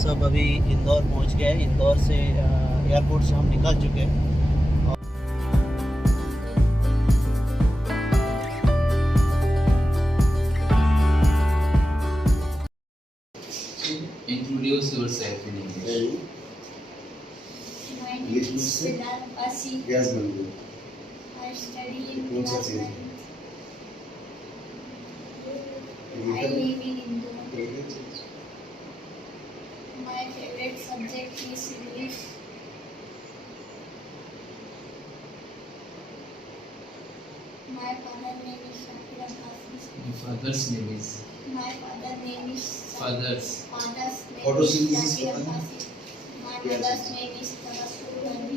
सब अभी इंदौर पहुंच गए हैं। इंदौर से एयरपोर्ट से हम निकल चुके हैं। Introduce yourself in English. My name is Siddharth Pasi. I study in class 9th. I live in Indore. My favorite subject is English. My father name is Shakir Abbasi. Your father's name is My father name is father's. Father's name is Shakir Abbasi. My mother's name is Tabassum Gandhi.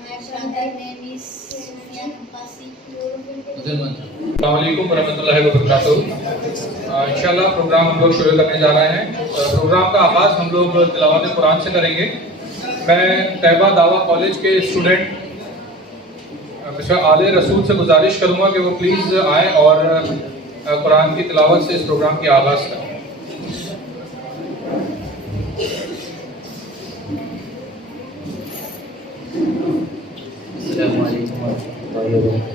My brother name is Sufyan Abbasi. अस्सलामुअलैकुम वरहमतुल्लाहि वबरकातुहू। इंशाल्लाह programme हम लोग शुरू करने जा रहे हैं। प्रोग्राम का आगाज़ हम लोग तिलावत कुरान से करेंगे। मैं तैयबा दावा कॉलेज के स्टूडेंट मिस्टर आले रसूल से गुजारिश करूँगा कि वो प्लीज़ आए और कुरान की तिलावत से इस प्रोग्राम की आगाज़ करें। अस्सलामु अलैकुम वरहमतुल्लाहि वबरकातुहू।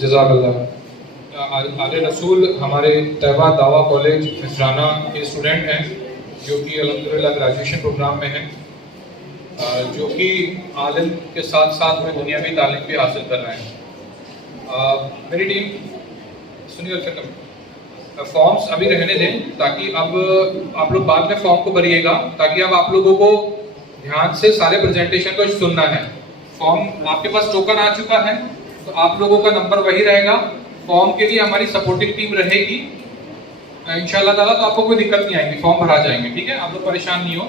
जज़ाकल्लाह। आले रसूल हमारे तैयबा दावा कॉलेज हिजराना के स्टूडेंट हैं जो कि अल्हम्दुलिल्लाह ग्रेजुएशन प्रोग्राम में हैं, जो कि आलिम के साथ साथ में दुनियावी तालीम भी हासिल कर रहे हैं। मेरी टीम सुनिए, फॉर्म्स अभी रहने दें ताकि अब आप लोग बाद में फॉर्म को भरिएगा, ताकि अब आप लोगों को ध्यान से सारे प्रेजेंटेशन को सुनना है। फॉर्म आपके पास टोकन आ चुका है तो आप लोगों का नंबर वही रहेगा। फॉर्म के लिए हमारी सपोर्टिंग टीम रहेगी इंशाल्लाह ताला, तो आपको कोई दिक्कत नहीं आएगी, फॉर्म भरा जाएंगे। ठीक है, आप लोग परेशान नहीं हो।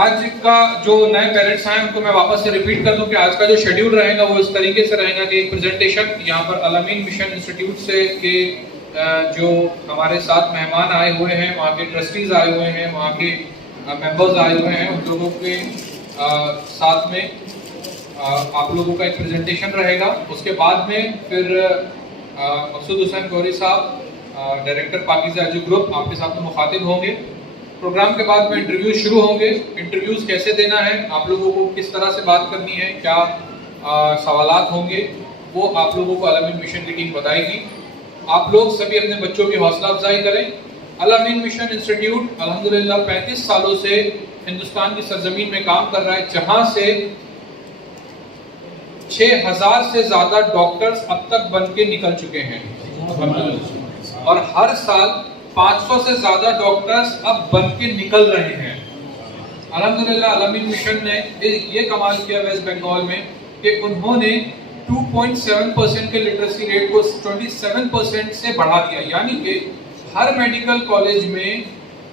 आज का जो नए पेरेंट्स आए उनको मैं वापस से रिपीट कर दूं कि आज का जो शेड्यूल रहेगा वो इस तरीके से रहेगा कि एक प्रेजेंटेशन यहाँ पर अल-अमीन मिशन इंस्टीट्यूट से के जो हमारे साथ मेहमान आए हुए हैं, वहाँ के ट्रस्टीज आए हुए हैं, वहाँ के मेंबर्स आए हुए हैं, उन लोगों के साथ में आप लोगों का एक प्रेजेंटेशन रहेगा। उसके बाद में फिर मकसूद हुसैन गौरी साहब, डायरेक्टर पाकीज़ा एजू ग्रुप, आपके साथ में मुखातिब होंगे। प्रोग्राम के बाद में इंटरव्यूज शुरू होंगे। इंटरव्यूज कैसे देना है, आप लोगों को किस तरह से बात करनी है, क्या सवालात होंगे, वो आप लोगों को अल-अमीन मिशन की टीम बताएगी। आप लोग सभी अपने बच्चों की हौसला अफजाई करें। अल-अमीन मिशन इंस्टीट्यूट अल्हम्दुलिल्लाह 35 सालों से हिंदुस्तान की सरजमीन में काम कर रहा है, जहां से 6000 से ज्यादा डॉक्टर्स अब तक बन के निकल चुके हैं और हर साल 500 से ज्यादा डॉक्टर्स अब बन के निकल रहे हैं। अल्हम्दुलिल्लाह अल-अमीन मिशन ने ये कमाल किया वेस्ट बंगाल में कि उन्होंने 2.7% के लिटरेसी रेट को 27% से बढ़ा दिया, यानी कि हर मेडिकल कॉलेज में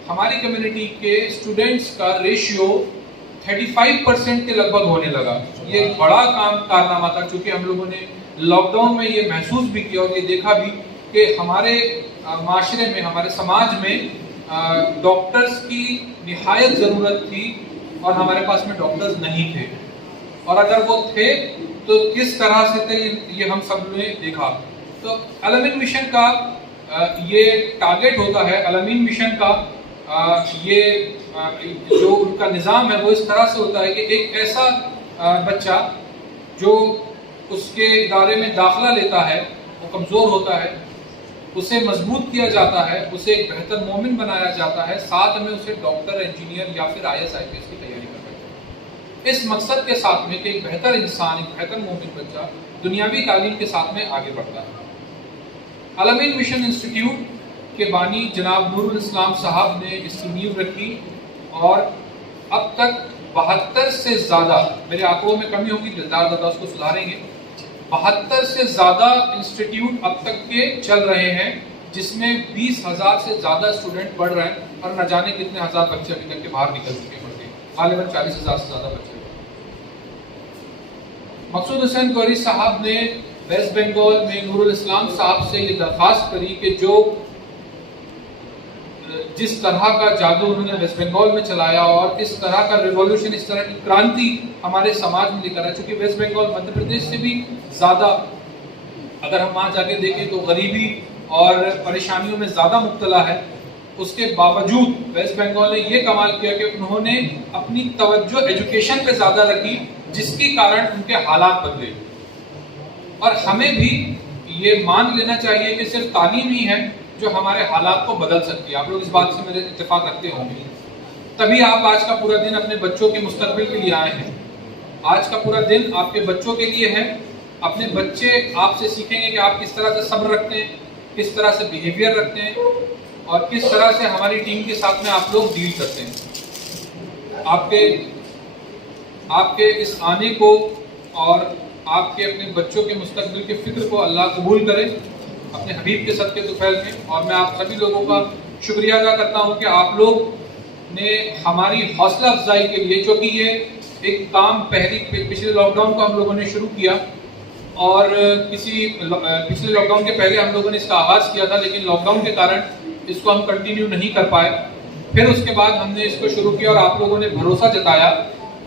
हमारी कम्युनिटी के स्टूडेंट्स का रेशियो 35% के लगभग होने लगा। ये बड़ा कारनामा था, क्योंकि हम लोगों ने लॉकडाउन में ये महसूस भी किया और ये देखा भी कि हमारे माशरे में, हमारे समाज में डॉक्टर्स की निहायत ज़रूरत थी और हमारे पास में डॉक्टर्स नहीं थे, और अगर वो थे तो किस तरह से थे ये हम सब ने देखा। तो अल-अमीन मिशन का ये टारगेट होता है। अल-अमीन मिशन का ये जो उनका निज़ाम है वो इस तरह से होता है कि एक ऐसा बच्चा जो उसके इदारे में दाखिला लेता है वो कमज़ोर होता है, उसे मजबूत किया जाता है, उसे एक बेहतर मोमिन बनाया जाता है, साथ में उसे डॉक्टर, इंजीनियर या फिर IAS IPS की तैयारी करवाई जाती है, इस मकसद के साथ में कि एक बेहतर इंसान, एक बेहतर मोमिन बच्चा दुनियावी तालीम के साथ में आगे बढ़ता है। अल-अमीन मिशन इंस्टीट्यूट के बानी जनाब नूरुल इस्लाम साहब ने इसकी नींव रखी और अब तक 72 से ज़्यादा, मेरे आंकड़ों में कमी होगी, दिलदार दादा उसको सुधारेंगे, 72 से ज़्यादा इंस्टीट्यूट अब तक के चल रहे हैं, जिसमें 20,000 से ज़्यादा स्टूडेंट पढ़ रहे हैं और न जाने कितने हज़ार बच्चे अभी तक के बाहर निकल चुके हैं, गालिबन 40,000 से ज़्यादा बच्चे। मकसूद हुसैन गौरी साहब ने वेस्ट बंगाल में नूरुल इस्लाम साहब से ये दरख्वास्त करी कि जो जिस तरह का जादू उन्होंने वेस्ट बंगाल में चलाया और इस तरह का रिवॉल्यूशन, इस तरह की क्रांति हमारे समाज में लेकर आया, चूंकि वेस्ट बंगाल मध्य प्रदेश से भी ज़्यादा, अगर हम वहाँ जाके देखें तो गरीबी और परेशानियों में ज़्यादा मुब्तला है, उसके बावजूद वेस्ट बंगाल ने ये कमाल किया कि उन्होंने अपनी तवज्जो एजुकेशन पे ज़्यादा रखी, जिसके कारण उनके हालात बदले। और हमें भी ये मान लेना चाहिए कि सिर्फ तालीम ही है जो हमारे हालात को बदल सकती है। आप लोग इस बात से मेरे इत्तेफाक रखते होंगे, तभी आप आज का पूरा दिन अपने बच्चों के मुस्तकबिल के लिए आए हैं। आज का पूरा दिन आपके बच्चों के लिए है। अपने बच्चे आपसे सीखेंगे कि आप किस तरह से सब्र रखते हैं, किस तरह से बिहेवियर रखते हैं और किस तरह से हमारी टीम के साथ में आप लोग डील करते हैं। आपके इस आने को और आपके अपने बच्चों के मुस्तकबिल के फिक्र को अल्लाह कबूल करे अपने हबीब के सदके तुफैल में। और मैं आप सभी लोगों का शुक्रिया अदा करता हूं कि आप लोग ने हमारी हौसला अफजाई के लिए, क्योंकि ये एक काम पिछले लॉकडाउन को हम लोगों ने शुरू किया और पिछले लॉकडाउन के पहले हम लोगों ने इसका आगाज़ किया था, लेकिन लॉकडाउन के कारण इसको हम कंटिन्यू नहीं कर पाए। फिर उसके बाद हमने इसको शुरू किया और आप लोगों ने भरोसा जताया,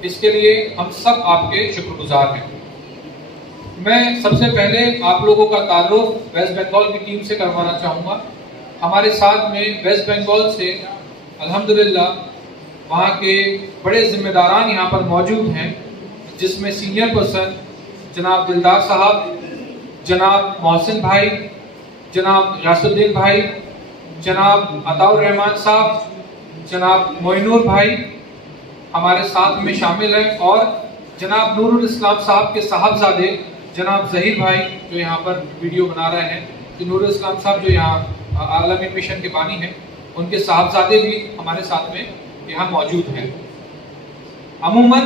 इसके लिए हम सब आपके शुक्रगुजार हैं। मैं सबसे पहले आप लोगों का ताल्लुक वेस्ट बंगाल की टीम से करवाना चाहूँगा। हमारे साथ में वेस्ट बंगाल से अल्हम्दुलिल्लाह वहाँ के बड़े जिम्मेदारान यहाँ पर मौजूद हैं, जिसमें सीनियर पर्सन जनाब दिलदार साहब, जनाब मोहसिन भाई, जनाब यासुद्दीन भाई, जनाब अताउर रहमान साहब, जनाब मोइनूर भाई हमारे साथ में शामिल हैं और जनाब नूरुल इस्लाम साहब के साहबजादे जनाब ज़हीर भाई जो यहाँ पर वीडियो बना रहे हैं, कि नूरुल इस्लाम साहब जो यहाँ अल-अमीन मिशन के बानी हैं, उनके साहबजादे भी हमारे साथ में यहाँ मौजूद हैं। अमूमन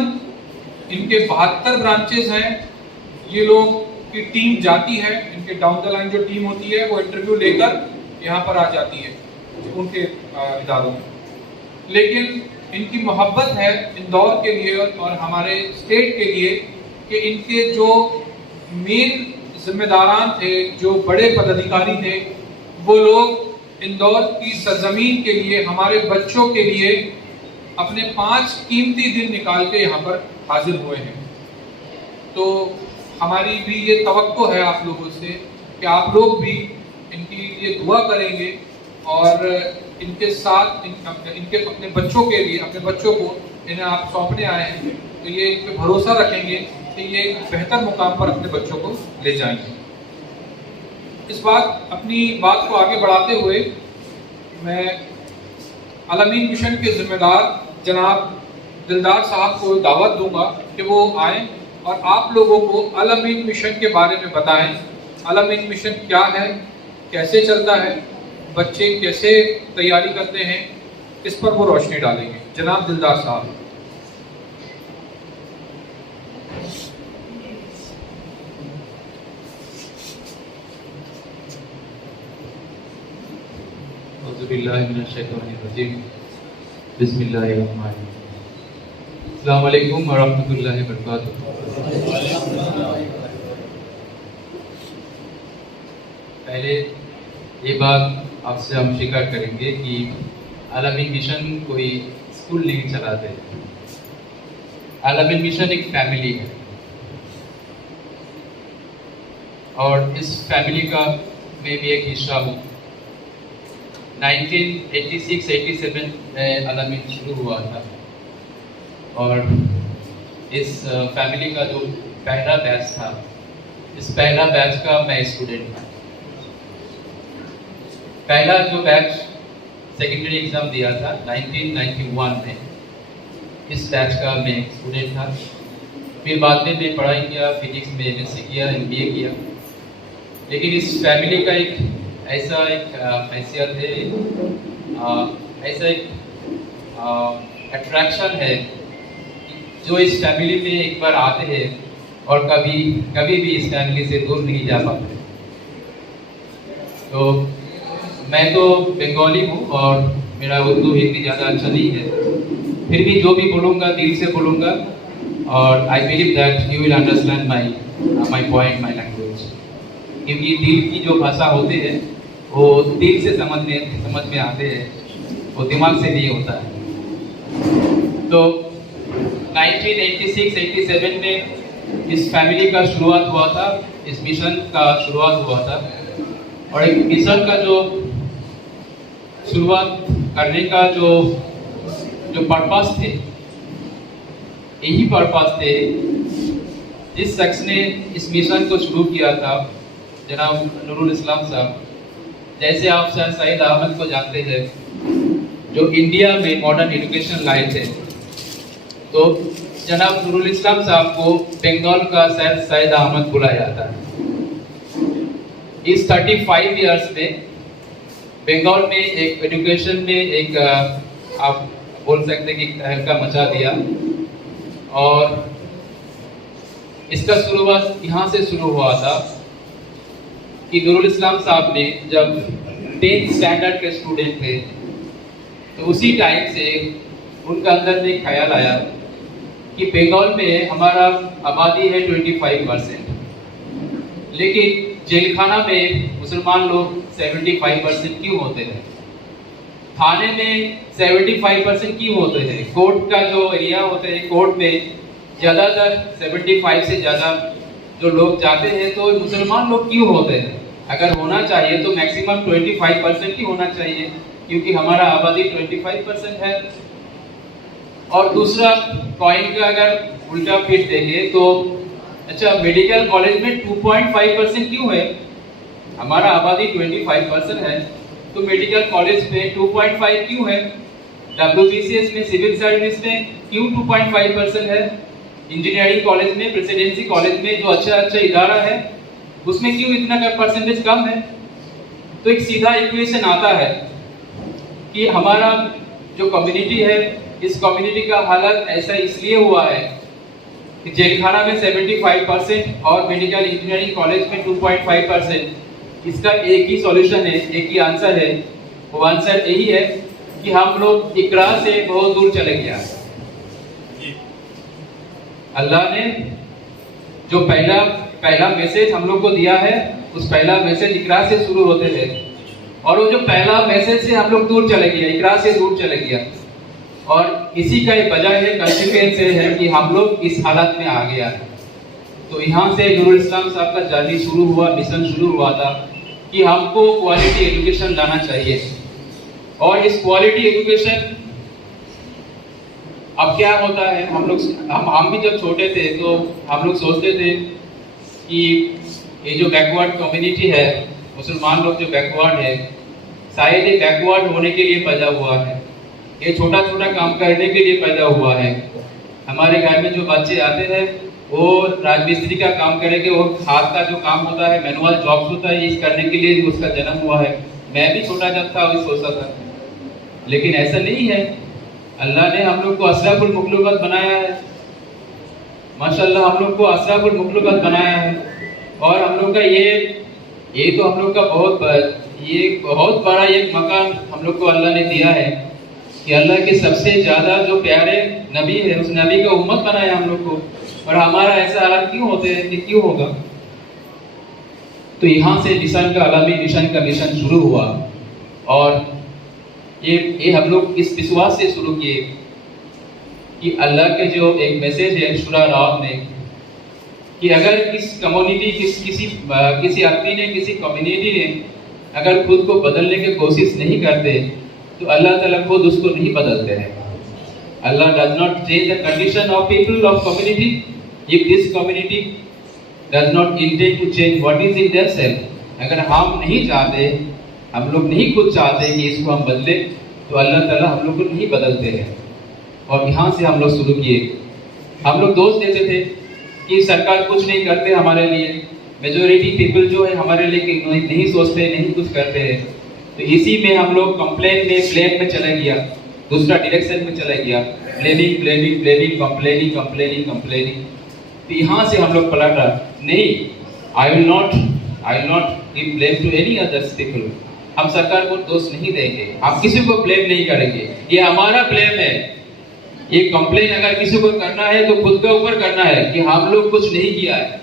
इनके 72 ब्रांचेस हैं। ये लोग की टीम जाती है, इनके डाउन द लाइन जो टीम होती है वो इंटरव्यू लेकर यहाँ पर आ जाती है उनके इदारों में। लेकिन इनकी मोहब्बत है इंदौर के लिए और हमारे स्टेट के लिए कि इनके जो मेन जिम्मेदारान थे, जो बड़े पदाधिकारी थे, वो लोग इंदौर की सरजमीन के लिए, हमारे बच्चों के लिए अपने 5 कीमती दिन निकाल के यहाँ पर हाजिर हुए हैं। तो हमारी भी ये तवक्को है आप लोगों से कि आप लोग भी इनकी लिए दुआ करेंगे और इनके साथ इनके अपने बच्चों के लिए, अपने बच्चों को इन्हें आप सौंपने आए हैं, तो ये इन पे भरोसा रखेंगे कि ये एक बेहतर मुकाम पर अपने बच्चों को ले जाएंगे। अपनी बात को आगे बढ़ाते हुए मैं अल-अमीन मिशन के जिम्मेदार जनाब दिलदार साहब को दावत दूंगा कि वो आए और आप लोगों को अल-अमीन मिशन के बारे में बताएं। अल-अमीन मिशन क्या है, कैसे चलता है, बच्चे कैसे तैयारी करते हैं, इस पर वो रोशनी डालेंगे। जनाब दिलदार साहब। अस्सलामु अलैकुम व रहमतुल्लाहि व बरकातुहू। पहले ये बात आपसे हम स्वीकार करेंगे कि अल-अमीन मिशन कोई स्कूल नहीं चलाते। अल-अमीन मिशन एक फैमिली है और इस फैमिली का मैं भी एक हिस्सा हूँ। 1986-87 में अल-अमीन शुरू हुआ था और इस फैमिली का जो पहला बैच था इस पहला बैच का मैं स्टूडेंट था। पहला जो बैच सेकेंडरी एग्जाम दिया था 1991 में, इस बैच का मैं स्टूडेंट था। फिर बाद में मैं पढ़ाई किया, फिजिक्स में एमएससी किया, एमबीए किया। लेकिन इस फैमिली का एक ऐसा एक हैसियत है, ऐसा एक अट्रैक्शन है जो इस फैमिली में एक बार आते हैं और कभी भी इस फैमिली से दूर नहीं जा पाते। तो मैं तो बंगाली हूँ और मेरा उर्दू हिंदी ज़्यादा अच्छा नहीं है, फिर भी जो भी बोलूँगा दिल से बोलूँगा, और I believe that you will understand my point, my language. क्योंकि दिल की जो भाषा होती है वो दिल से समझ में आते हैं, वो दिमाग से नहीं होता है। तो 1986-87 में इस फैमिली का शुरुआत हुआ था, इस मिशन का शुरुआत हुआ था। और एक मिशन का जो शुरुआत करने का जो पर्पस थे, यही पर्पस थे। जिस शख्स ने इस मिशन को शुरू किया था, जनाब नूरुल इस्लाम साहब, जैसे आप सर सईद अहमद को जानते हैं, जो इंडिया में मॉडर्न एजुकेशन लाए थे। तो जनाब नूरुल इस्लाम साहब को बंगाल का सर सईद अहमद बुलाया जाता है। इस 35 इयर्स में बंगाल में एक एजुकेशन में एक आप बोल सकते कि तहलका मचा दिया। और इसका शुरुआत यहाँ से शुरू हुआ था कि नूरुल इस्लाम साहब ने जब 10th स्टैंडर्ड के स्टूडेंट थे, तो उसी टाइम से उनका अंदर में ख्याल आया कि बंगाल में हमारा आबादी है 25%, लेकिन जेलखाना में मुसलमान लोग 75% क्यों होते हैं, थाने में 75% क्यों होते हैं, कोर्ट का जो एरिया होता है, कोर्ट में ज़्यादातर 75 से ज़्यादा जो लोग जाते हैं, तो मुसलमान लोग क्यों होते हैं? अगर होना चाहिए तो मैक्सिमम 25% ही होना चाहिए, क्योंकि हमारा आबादी 25% है। और दूसरा कॉइन का अगर उल्टा फिर देखें तो अच्छा, मेडिकल कॉलेज में 2.5% क्यों है? हमारा आबादी 25% है, तो मेडिकल कॉलेज में 2.5 क्यों है? WBCS में, सिविल सर्विस में क्यों 2.5% है? इंजीनियरिंग कॉलेज में, प्रेसिडेंसी कॉलेज में, जो अच्छा इदारा है, उसमें क्यों इतना का परसेंटेज कम है? तो एक सीधा इक्वेशन आता है कि हमारा जो कम्युनिटी है, इस कम्युनिटी का हालत ऐसा इसलिए हुआ है कि जेलखाना में 75% और मेडिकल इंजीनियरिंग कॉलेज में 2.5%। इसका एक ही सॉल्यूशन है, एक ही आंसर है। वो आंसर यही है कि हम लोग इकरा से बहुत दूर चले गया। अल्लाह ने जो पहला मैसेज हम लोग को दिया है, उस पहला मैसेज इकरा से शुरू होते थे, और वो जो पहला मैसेज से हम लोग दूर चले गए, इकरा से दूर चले गया। और इसी का एक वजह है, कंसिक्वेंस है कि हम लोग इस हालत में आ गया है। तो यहाँ से नूरुल इस्लाम साहब का जर्नी शुरू हुआ, मिशन शुरू हुआ था कि हमको क्वालिटी एजुकेशन लाना चाहिए। और इस क्वालिटी एजुकेशन अब क्या होता है, हम भी जब छोटे थे तो हम लोग सोचते थे कि ये जो बैकवर्ड कम्युनिटी है, मुसलमान लोग जो बैकवर्ड है, शायद ये बैकवर्ड होने के लिए पैदा हुआ है, ये छोटा छोटा काम करने के लिए पैदा हुआ है। हमारे घर में जो बच्चे आते हैं वो राजमिस्त्री का काम करेंगे, वो हाथ का जो काम होता है, मैनुअल जॉब्स होता है, इस करने के लिए उसका जन्म हुआ है। मैं भी छोटा जब था वही सोचता था, लेकिन ऐसा नहीं है। अल्लाह ने हम लोग को अशरफुल मखलूक़ात बनाया है, माशाल्लाह हम लोग को अशरफुल मखलूक़ात बनाया है। और हम लोग का ये तो हम लोग का बहुत बड़ा एक मकाम हम लोग को अल्लाह ने दिया है कि अल्लाह के सबसे ज़्यादा जो प्यारे नबी है, उस नबी का उम्मत बनाया हम लोग को। और हमारा ऐसा हालात क्यों होते हैं कि क्यों होगा? तो यहाँ से मिशन का आलमी मिशन शुरू हुआ। और ये हम लोग इस विश्वास से शुरू किए कि अल्लाह के जो एक मैसेज है शुरा रात में, कि अगर किस कम्युनिटी किसी आदमी ने, किसी कम्युनिटी ने अगर खुद को बदलने की कोशिश नहीं करते, तो अल्लाह ताला खुद उसको नहीं बदलते हैं। Allah does not change the condition of people of community. If this community does not intend to change what is in their self. अगर हम नहीं चाहते, हम लोग नहीं खुद चाहते कि इसको हम बदले, तो अल्लाह ताला हम लोग को नहीं बदलते हैं। और यहाँ से हम लोग शुरू किए। हम लोग दोष देते थे कि सरकार कुछ नहीं करते हमारे लिए, मेजोरिटी पीपल जो है हमारे लिए नहीं सोचते, नहीं कुछ करते हैं। तो इसी में हम लोग कंप्लेन में, ब्लेम में चला गया, दूसरा डायरेक्शन में चला गया, blaming blaming blaming, complaining complaining complaining. तो यहाँ से हम लोग पलट रहा नहीं, I will not give blame to any others people. हम सरकार को दोष नहीं देंगे, हम किसी को ब्लेम नहीं करेंगे, ये हमारा ब्लेम है। ये कंप्लेन अगर किसी को करना है तो खुद के ऊपर करना है कि हम लोग कुछ नहीं किया है,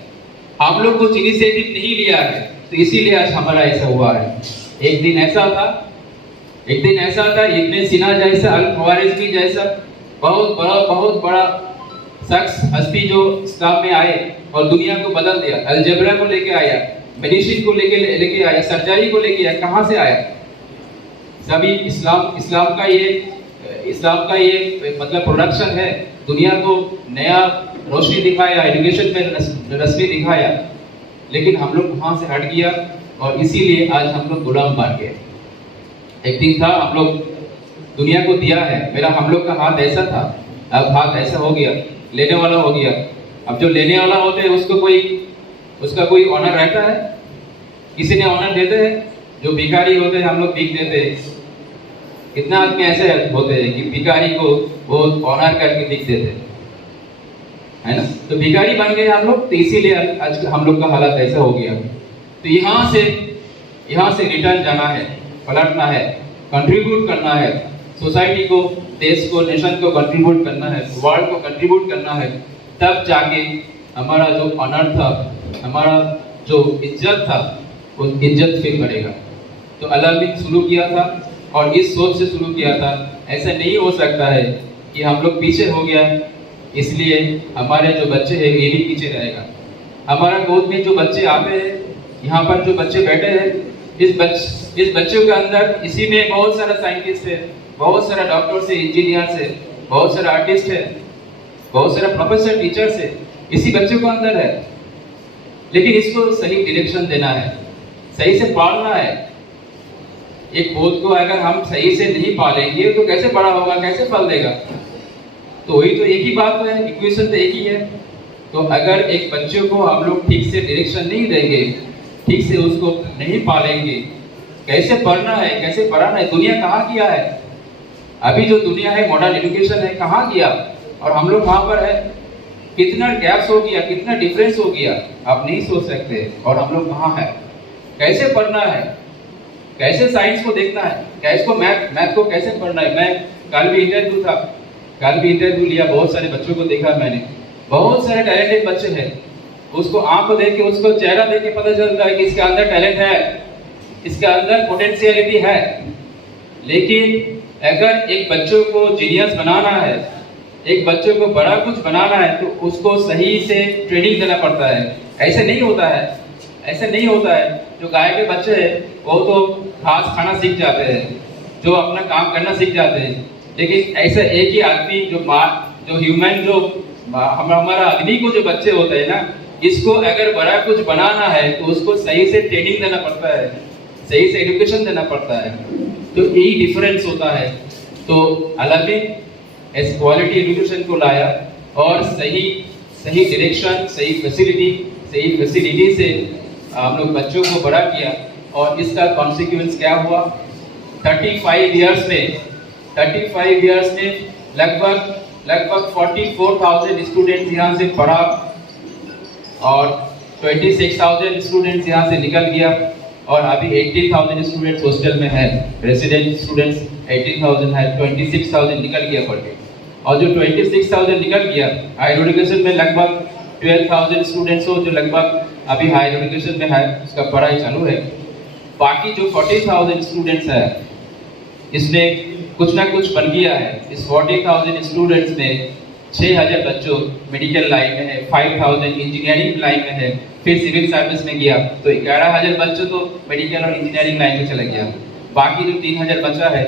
हम लोग कुछ इनिशिएटिव नहीं लिया है, तो इसीलिए आज हमारा ऐसा हुआ है। एक दिन ऐसा था इब्न सीना जैसा, अल ख्वारिज़मी जैसा बहुत बड़ा शख्स, हस्ती जो इस्लाम में आए और दुनिया को बदल दिया, अलजबरा को लेके आया, मेडिसिन को लेके आया, सर्जरी को लेके आया। कहाँ से आया? सभी इस्लाम का ये मतलब प्रोडक्शन है, दुनिया को नया रोशनी दिखाया, एजुकेशन में रस्मी दिखाया, लेकिन हम लोग वहाँ से हट गया और इसीलिए आज हम लोग गुलाम बन गए। एक दिन था, हम लोग दुनिया को दिया है, हम लोग का हाथ ऐसा था, अब हाथ ऐसा हो गया, लेने वाला हो गया। अब जो लेने वाला होते हैं उसका कोई ऑनर रहता है? किसी ने ऑनर देते हैं? जो भिखारी होते हैं, हम लोग भीख देते हैं। कितना आदमी ऐसे होते हैं कि भिखारी को वो ऑनर करके भीख देते हैं, है ना? तो भिखारी बन गए हम लोग, तो इसीलिए आज हम लोग का हालत ऐसा हो गया। तो यहाँ से रिटर्न जाना है, पलटना है, कंट्रीब्यूट करना है, सोसाइटी को, देश को, नेशन को कंट्रीब्यूट करना है, वर्ल्ड को कंट्रीब्यूट करना है, तब जाके हमारा जो ऑनर था, हमारा जो इज्जत था, वो इज्जत फिर बढ़ेगा। तो अल्लाह ने शुरू किया था और इस सोच से शुरू किया था। ऐसा नहीं हो सकता है कि हम लोग पीछे हो गया इसलिए हमारे जो बच्चे हैं ये भी पीछे रहेगा। हमारा गोद में जो बच्चे आते हैं, यहाँ पर जो बच्चे बैठे हैं, इस बच्चों के अंदर, इसी में बहुत सारा साइंटिस्ट है, बहुत सारा डॉक्टर्स है, इंजीनियर्स है, बहुत सारा आर्टिस्ट है, बहुत सारा प्रोफेसर, टीचर्स है, इसी बच्चों के अंदर है। लेकिन इसको सही डायरेक्शन देना है, सही से पालना है। एक पौध को अगर हम सही से नहीं पालेंगे तो कैसे बड़ा होगा, कैसे फल देगा? तो वही तो एक ही बात है, इक्वेशन तो एक ही है। तो अगर एक बच्चे को हम लोग ठीक से डायरेक्शन नहीं देंगे, ठीक से उसको नहीं पालेंगे, कैसे पढ़ना है, कैसे पढ़ाना है? दुनिया कहाँ किया है? अभी जो दुनिया है, मॉडर्न एजुकेशन है, कहाँ किया? और हम लोग वहाँ पर है। कितना गैप्स हो गया, कितना डिफरेंस हो गया, आप नहीं सोच सकते। और हम लोग कहाँ है? कैसे पढ़ना है, कैसे साइंस को देखना है, कैसे को मैथ को कैसे पढ़ना है? मैं कल भी इंटरव्यू लिया, बहुत सारे बच्चों को देखा मैंने, बहुत सारे टैलेंटेड बच्चे हैं। उसको आंख को देख के, उसको चेहरा देख के पता चलता है कि इसके अंदर टैलेंट है, इसके अंदर पोटेंशियलिटी है। लेकिन अगर एक बच्चों को जीनियस बनाना है, एक बच्चों को बड़ा कुछ बनाना है, तो उसको सही से ट्रेनिंग देना पड़ता है। ऐसे नहीं होता है। जो गाय के बच्चे हैं वो तो घास खाना सीख जाते हैं, जो अपना काम करना सीख जाते हैं। लेकिन ऐसा एक ही आदमी हमारा आदमी को जो बच्चे होते हैं ना, इसको अगर बड़ा कुछ बनाना है तो उसको सही से ट्रेनिंग देना पड़ता है, सही से एजुकेशन देना पड़ता है। तो यही डिफरेंस होता है। तो अल्लाह ने इस क्वालिटी एजुकेशन को लाया और सही डायरेक्शन, सही फैसिलिटी से हम लोग बच्चों को बड़ा किया। और इसका कॉन्सिक्वेंस क्या हुआ? 35 इयर्स में लगभग 44,000 स्टूडेंट्स यहाँ से पढ़ा और 26,000 स्टूडेंट्स यहाँ से निकल गया। और अभी 18,000 स्टूडेंट्स हॉस्टल में है, रेसिडेंट स्टूडेंट्स 18,000 है, 26,000 निकल गया पढ़ के। और जो 26,000 निकल गया, हायर एजुकेशन में लगभग 12,000 स्टूडेंट्स हो जो लगभग अभी हायर एजुकेशन में है, उसका पढ़ाई चालू है। बाकी जो 40,000 स्टूडेंट्स है, इसमें कुछ ना कुछ बन गया है। इस 40,000 स्टूडेंट्स में 6,000 बच्चों मेडिकल लाइन में है, 5,000 इंजीनियरिंग लाइन में है, फिर सिविल सर्विस में गया, तो 11,000 बच्चों तो मेडिकल और इंजीनियरिंग लाइन में चला गया। बाकी जो 3,000 बच्चा है,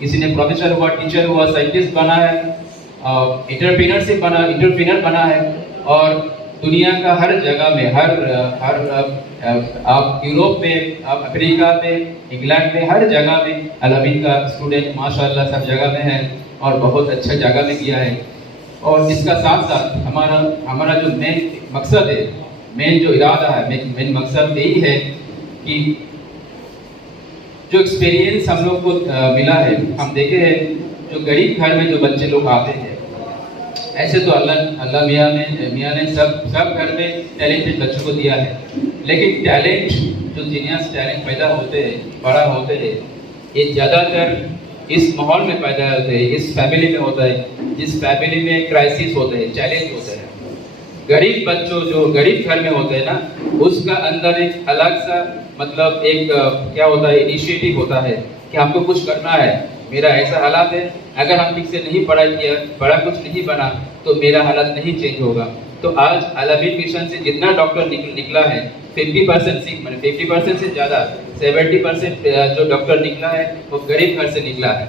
किसी ने प्रोफेसर हुआ, टीचर हुआ, साइंटिस्ट बना है, एंटरप्रेन्योर बना है, और दुनिया का हर जगह में आप यूरोप में, आप अफ्रीका में, इंग्लैंड में, हर जगह में अल-अमीन का स्टूडेंट माशाल्लाह सब जगह में है और बहुत अच्छा जगह में किया है। और इसका साथ साथ हमारा जो मेन मकसद है, मेन जो इरादा है, मेन मकसद यही है कि जो एक्सपीरियंस हम लोग को मिला है, हम देखे हैं जो गरीब घर में जो बच्चे लोग आते हैं, ऐसे तो अल्लाह मियाँ ने सब घर में टैलेंटेड बच्चों को दिया है, लेकिन टैलेंट जो जीनियस टैलेंट पैदा होते हैं, बड़ा होते हैं, ये ज़्यादातर इस माहौल में पैदा होते हैं, इस फैमिली में होता है जिस फैमिली में क्राइसिस होते हैं, चैलेंज होते हैं। गरीब बच्चों जो गरीब घर में होते हैं ना, उसका अंदर एक अलग सा मतलब एक क्या होता है, इनिशिएटिव होता है कि हमको कुछ करना है, मेरा ऐसा हालात है, अगर हम ठीक से नहीं पढ़ाई किया, बड़ा कुछ नहीं बना तो मेरा हालत नहीं चेंज होगा। तो आज अल-अमीन मिशन से जितना डॉक्टर निकला है 50% से ज़्यादा 70% जो डॉक्टर निकला है वो गरीब घर से निकला है।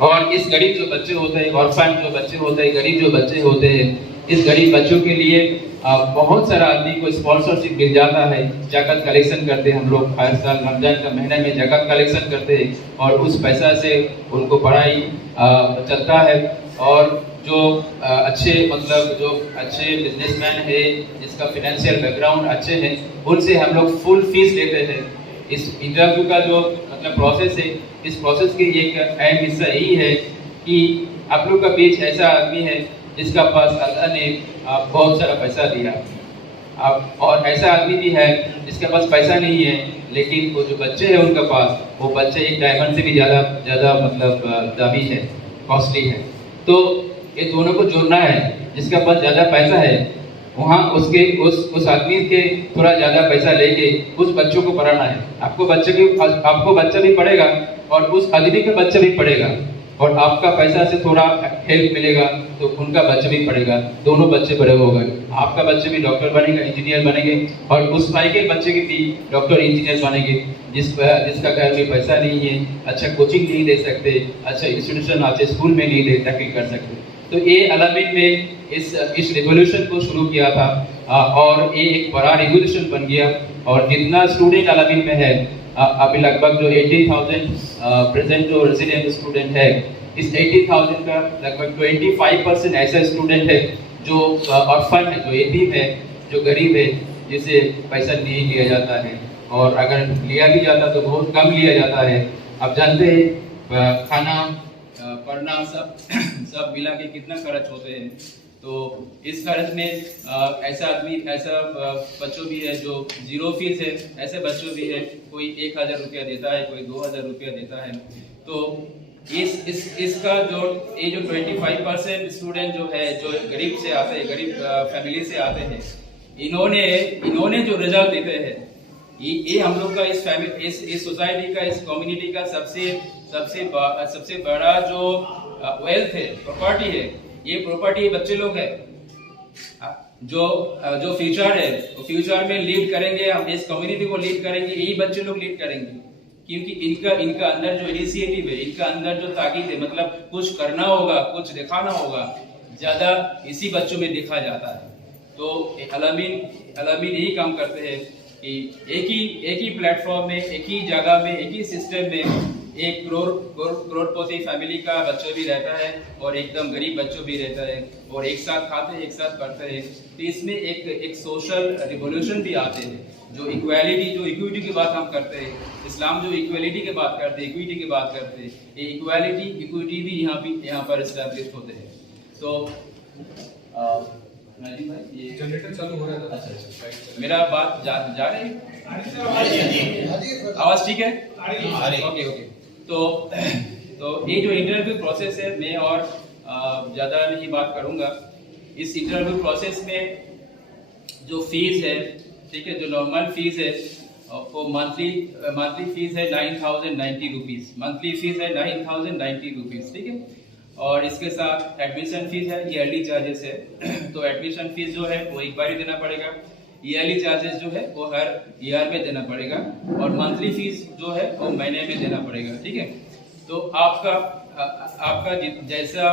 और इस गरीब जो बच्चे होते हैं, ऑर्फन जो बच्चे होते हैं, गरीब जो बच्चे होते हैं, इस गरीब बच्चों के लिए बहुत सारा आदमी को स्पॉन्सरशिप मिल जाता है। ज़कात कलेक्शन करते हैं हम लोग, हर साल रमजान का महीने में ज़कात कलेक्शन करते हैं और उस पैसा से उनको पढ़ाई चलता है। और जो अच्छे बिजनेसमैन है, जिसका फिनेंशियल बैकग्राउंड अच्छे हैं, उनसे हम लोग फुल फीस लेते हैं। इस इंटरव्यू का जो मतलब प्रोसेस है, इस प्रोसेस की एक अहम हिस्सा यही है कि आप लोग का बीच ऐसा आदमी है जिसका पास अल्लाह ने बहुत सारा पैसा दिया, और ऐसा आदमी भी है जिसके पास पैसा नहीं है, लेकिन वो जो बच्चे हैं उनके पास, वो बच्चे एक डायमंड से भी ज़्यादा मतलब दामी है, कॉस्टली है। तो ये दोनों को जोड़ना है। जिसका पास ज़्यादा पैसा है वहाँ उस आदमी के थोड़ा ज़्यादा पैसा लेके उस बच्चों को पढ़ाना है। आपको बच्चा भी पढ़ेगा और उस आदमी का बच्चा भी पढ़ेगा, और आपका पैसा से थोड़ा हेल्प मिलेगा तो उनका बच्चा भी पढ़ेगा, दोनों बच्चे बड़े हो गए। आपका बच्चे भी डॉक्टर बनेगा, इंजीनियर बनेंगे, और उस भाई के बच्चे के भी डॉक्टर इंजीनियर बनेंगे। जिसका घर में पैसा नहीं है, अच्छा कोचिंग नहीं दे सकते, अच्छा इंस्टीट्यूशन अच्छे स्कूल में नहीं दे ताकि कर सकते। तो ये अल-अमीन में इस रिवोल्यूशन को शुरू किया था, और ये एक बड़ा रिवोल्यूशन बन गया। और जितना स्टूडेंट अल-अमीन में है, अभी लगभग जो 80,000 प्रेजेंट जो रेजिडेंट स्टूडेंट है, इस 80,000 का लगभग 25% ऐसा स्टूडेंट है जो ऑर्फन है, जो यतीम है, जो गरीब है, जिसे पैसा नहीं लिया जाता है, और अगर लिया भी जाता तो बहुत कम लिया जाता है। आप जानते हैं खाना पढ़ना सब मिला के कितना खर्च होते हैं। तो इस खर्च में ऐसा बच्चों भी है जो जीरो फीस है, ऐसे बच्चों भी है, कोई 1,000 रुपया देता है, कोई 2,000 रुपया देता है। तो इसका जो 25% स्टूडेंट जो है, जो गरीब से आते हैं, गरीब फैमिली से आते हैं, इन्होंने जो रिजल्ट देते हैं, ये हम लोग का इस सोसाइटी का, इस कम्युनिटी का सबसे बड़ा जो वेल्थ है, प्रॉपर्टी है, ये प्रॉपर्टी बच्चे लोग है। जो फ्यूचर है, वो फ्यूचर में लीड करेंगे, हम इस कम्युनिटी को लीड करेंगे, यही बच्चे लोग लीड करेंगे, क्योंकि इनका अंदर जो इनिशिएटिव है, इनका अंदर जो ताकीद है, मतलब कुछ करना होगा, कुछ दिखाना होगा, ज्यादा इसी बच्चों में देखा जाता है। तो अल-अमीन यही काम करते हैं कि एक ही प्लेटफॉर्म में, एक ही जगह में, एक ही सिस्टम में 1 करोड़पति फैमिली का बच्चा भी रहता है और एकदम गरीब बच्चों भी रहता है, और एक साथ खाते हैं, एक साथ पढ़ते हैं। तो इसमें एक सोशल रिवोल्यूशन भी आते हैं, जो इक्विटी की बात हम करते हैं। इस्लाम जो इक्वालिटी की बात करते हैं, इक्विटी की बात करते हैं, ये इक्विटी भी यहाँ पर एस्टैब्लिश होते हैं। तो नाजिम भाई, ये जनरेटर चालू हो रहा था। अच्छा, मेरा बात जा रही है? आवाज ठीक है? ओके। तो ये जो इंटरव्यू प्रोसेस है, मैं और ज़्यादा नहीं बात करूँगा। इस इंटरव्यू प्रोसेस में जो फीस है, ठीक है, जो नॉर्मल फीस है, वो मंथली फीस है 9,090 रुपीज़। मंथली फीस है 9,090 रुपीज़, ठीक है। और इसके साथ एडमिशन फीस है, ईयरली चार्जेस है। तो एडमिशन फीस जो है वो एक बार ही देना पड़ेगा, ईयरली चार्जेस जो है वो हर ईयर में देना पड़ेगा, और मंथली फीस जो है वो महीने में देना पड़ेगा, ठीक है। तो आपका जैसा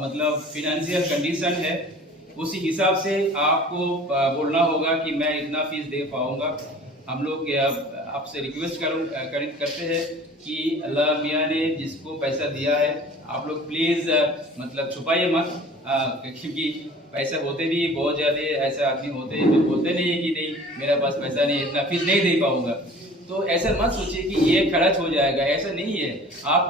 मतलब फिनेंशियल कंडीशन है, उसी हिसाब से आपको बोलना होगा कि मैं इतना फीस दे पाऊंगा। हम लोग आपसे रिक्वेस्ट करते हैं कि अल्लाह मियाँ ने जिसको पैसा दिया है आप लोग प्लीज़ मतलब छुपाइए मत, क्योंकि पैसे होते भी बहुत ज़्यादा ऐसे आदमी होते हैं जो बोलते नहीं है कि नहीं मेरे पास पैसा नहीं, इतना फीस नहीं दे पाऊंगा। तो ऐसा मत सोचिए कि ये खर्च हो जाएगा, ऐसा नहीं है। आप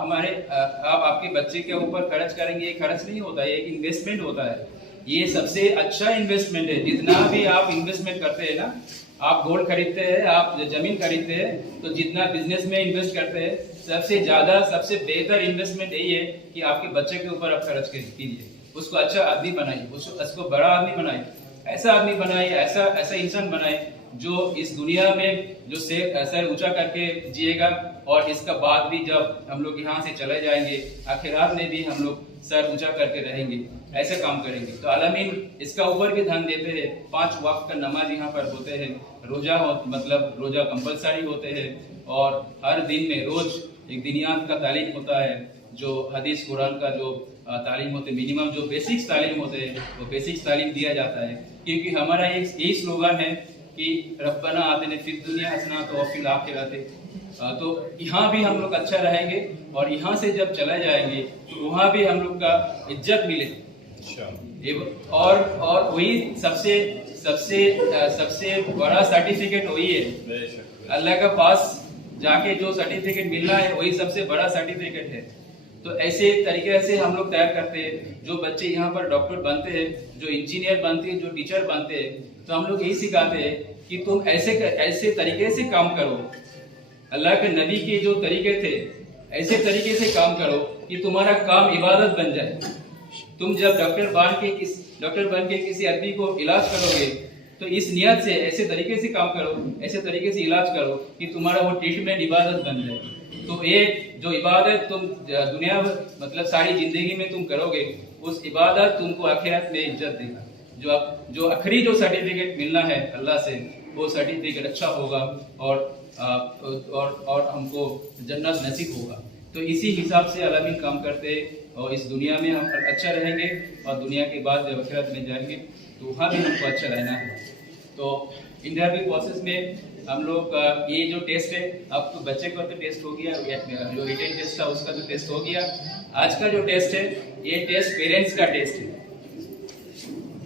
आपके बच्चे के ऊपर खर्च करेंगे, ये खर्च नहीं होता है, एक इन्वेस्टमेंट होता है। ये सबसे अच्छा इन्वेस्टमेंट है। जितना भी आप इन्वेस्टमेंट करते हैं ना, आप गोल्ड खरीदते हैं, आप जमीन खरीदते हैं, तो जितना बिजनेस में इन्वेस्ट करते हैं, सबसे ज्यादा सबसे बेहतर इन्वेस्टमेंट यही है कि आपके बच्चे के ऊपर आप खर्च कीजिए, उसको अच्छा आदमी बनाइए, उसको बड़ा आदमी बनाइए, ऐसा आदमी बनाइए, ऐसा इंसान बनाए जो इस दुनिया में जो सर ऊंचा करके जिएगा, और इसका बाद भी जब हम लोग यहाँ से चले जाएंगे आखिरात में भी हम लोग सर ऊंचा करके रहेंगे, ऐसे काम करेंगे। तो आलमीन इसका ऊपर भी ध्यान देते हैं। 5 वक्त का नमाज यहाँ पर होते हैं, मतलब रोजा कंपलसरी होते हैं, और हर दिन में रोज एक दिनियात का तालीम होता है, जो हदीस कुरान का जो तालीम होते हैं, मिनिमम जो बेसिक्स तालीम होते हैं वो बेसिक्स तालीम दिया जाता है। क्योंकि हमारा यही स्लोगन है कि रब्बना आतिना फिद दुनिया हसना तो फिल आखिरत। तो यहाँ भी हम लोग अच्छा रहेंगे, और यहाँ से जब चला जाएंगे तो वहाँ भी हम लोग का इज्जत मिले। और वही सबसे बड़ा सर्टिफिकेट वही है, अल्लाह के पास जाके जो सर्टिफिकेट मिलना है वही सबसे बड़ा सर्टिफिकेट है। तो ऐसे तरीके से हम लोग तैयार करते हैं। जो बच्चे यहाँ पर डॉक्टर बनते हैं, जो इंजीनियर बनते हैं, जो टीचर बनते हैं, तो हम लोग यही सिखाते हैं कि तुम ऐसे तरीके से काम करो, अल्लाह के नबी के जो तरीके थे ऐसे तरीके से काम करो कि तुम्हारा काम इबादत बन जाए। तुम जब डॉक्टर बन के किसी आदमी को इलाज करोगे तो इस नियत से ऐसे तरीके से काम करो, ऐसे तरीके से इलाज करो कि तुम्हारा वो ट्रीटमेंट इबादत बन जाए। तो एक जो इबादत तुम दुनिया मतलब सारी जिंदगी में तुम करोगे, उस इबादत तुमको आखिरत में इज्जत देगा। जो आखिरी जो सर्टिफिकेट मिलना है अल्लाह से, वो सर्टिफिकेट अच्छा होगा और हमको जन्नत नसीब होगा। तो इसी हिसाब से अलामीन काम करते हैं, और इस दुनिया में हम अच्छा रहेंगे, और दुनिया के बाद जब आखिरत में जाएंगे तो वहाँ भी हमको अच्छा रहना है। तो इंटरव्यू प्रोसेस में हम लोग ये जो टेस्ट है, अब तो बच्चे का तो टेस्ट हो गया, जो रिटेन टेस्ट था उसका तो टेस्ट हो गया। आज का जो टेस्ट है ये टेस्ट पेरेंट्स का टेस्ट है।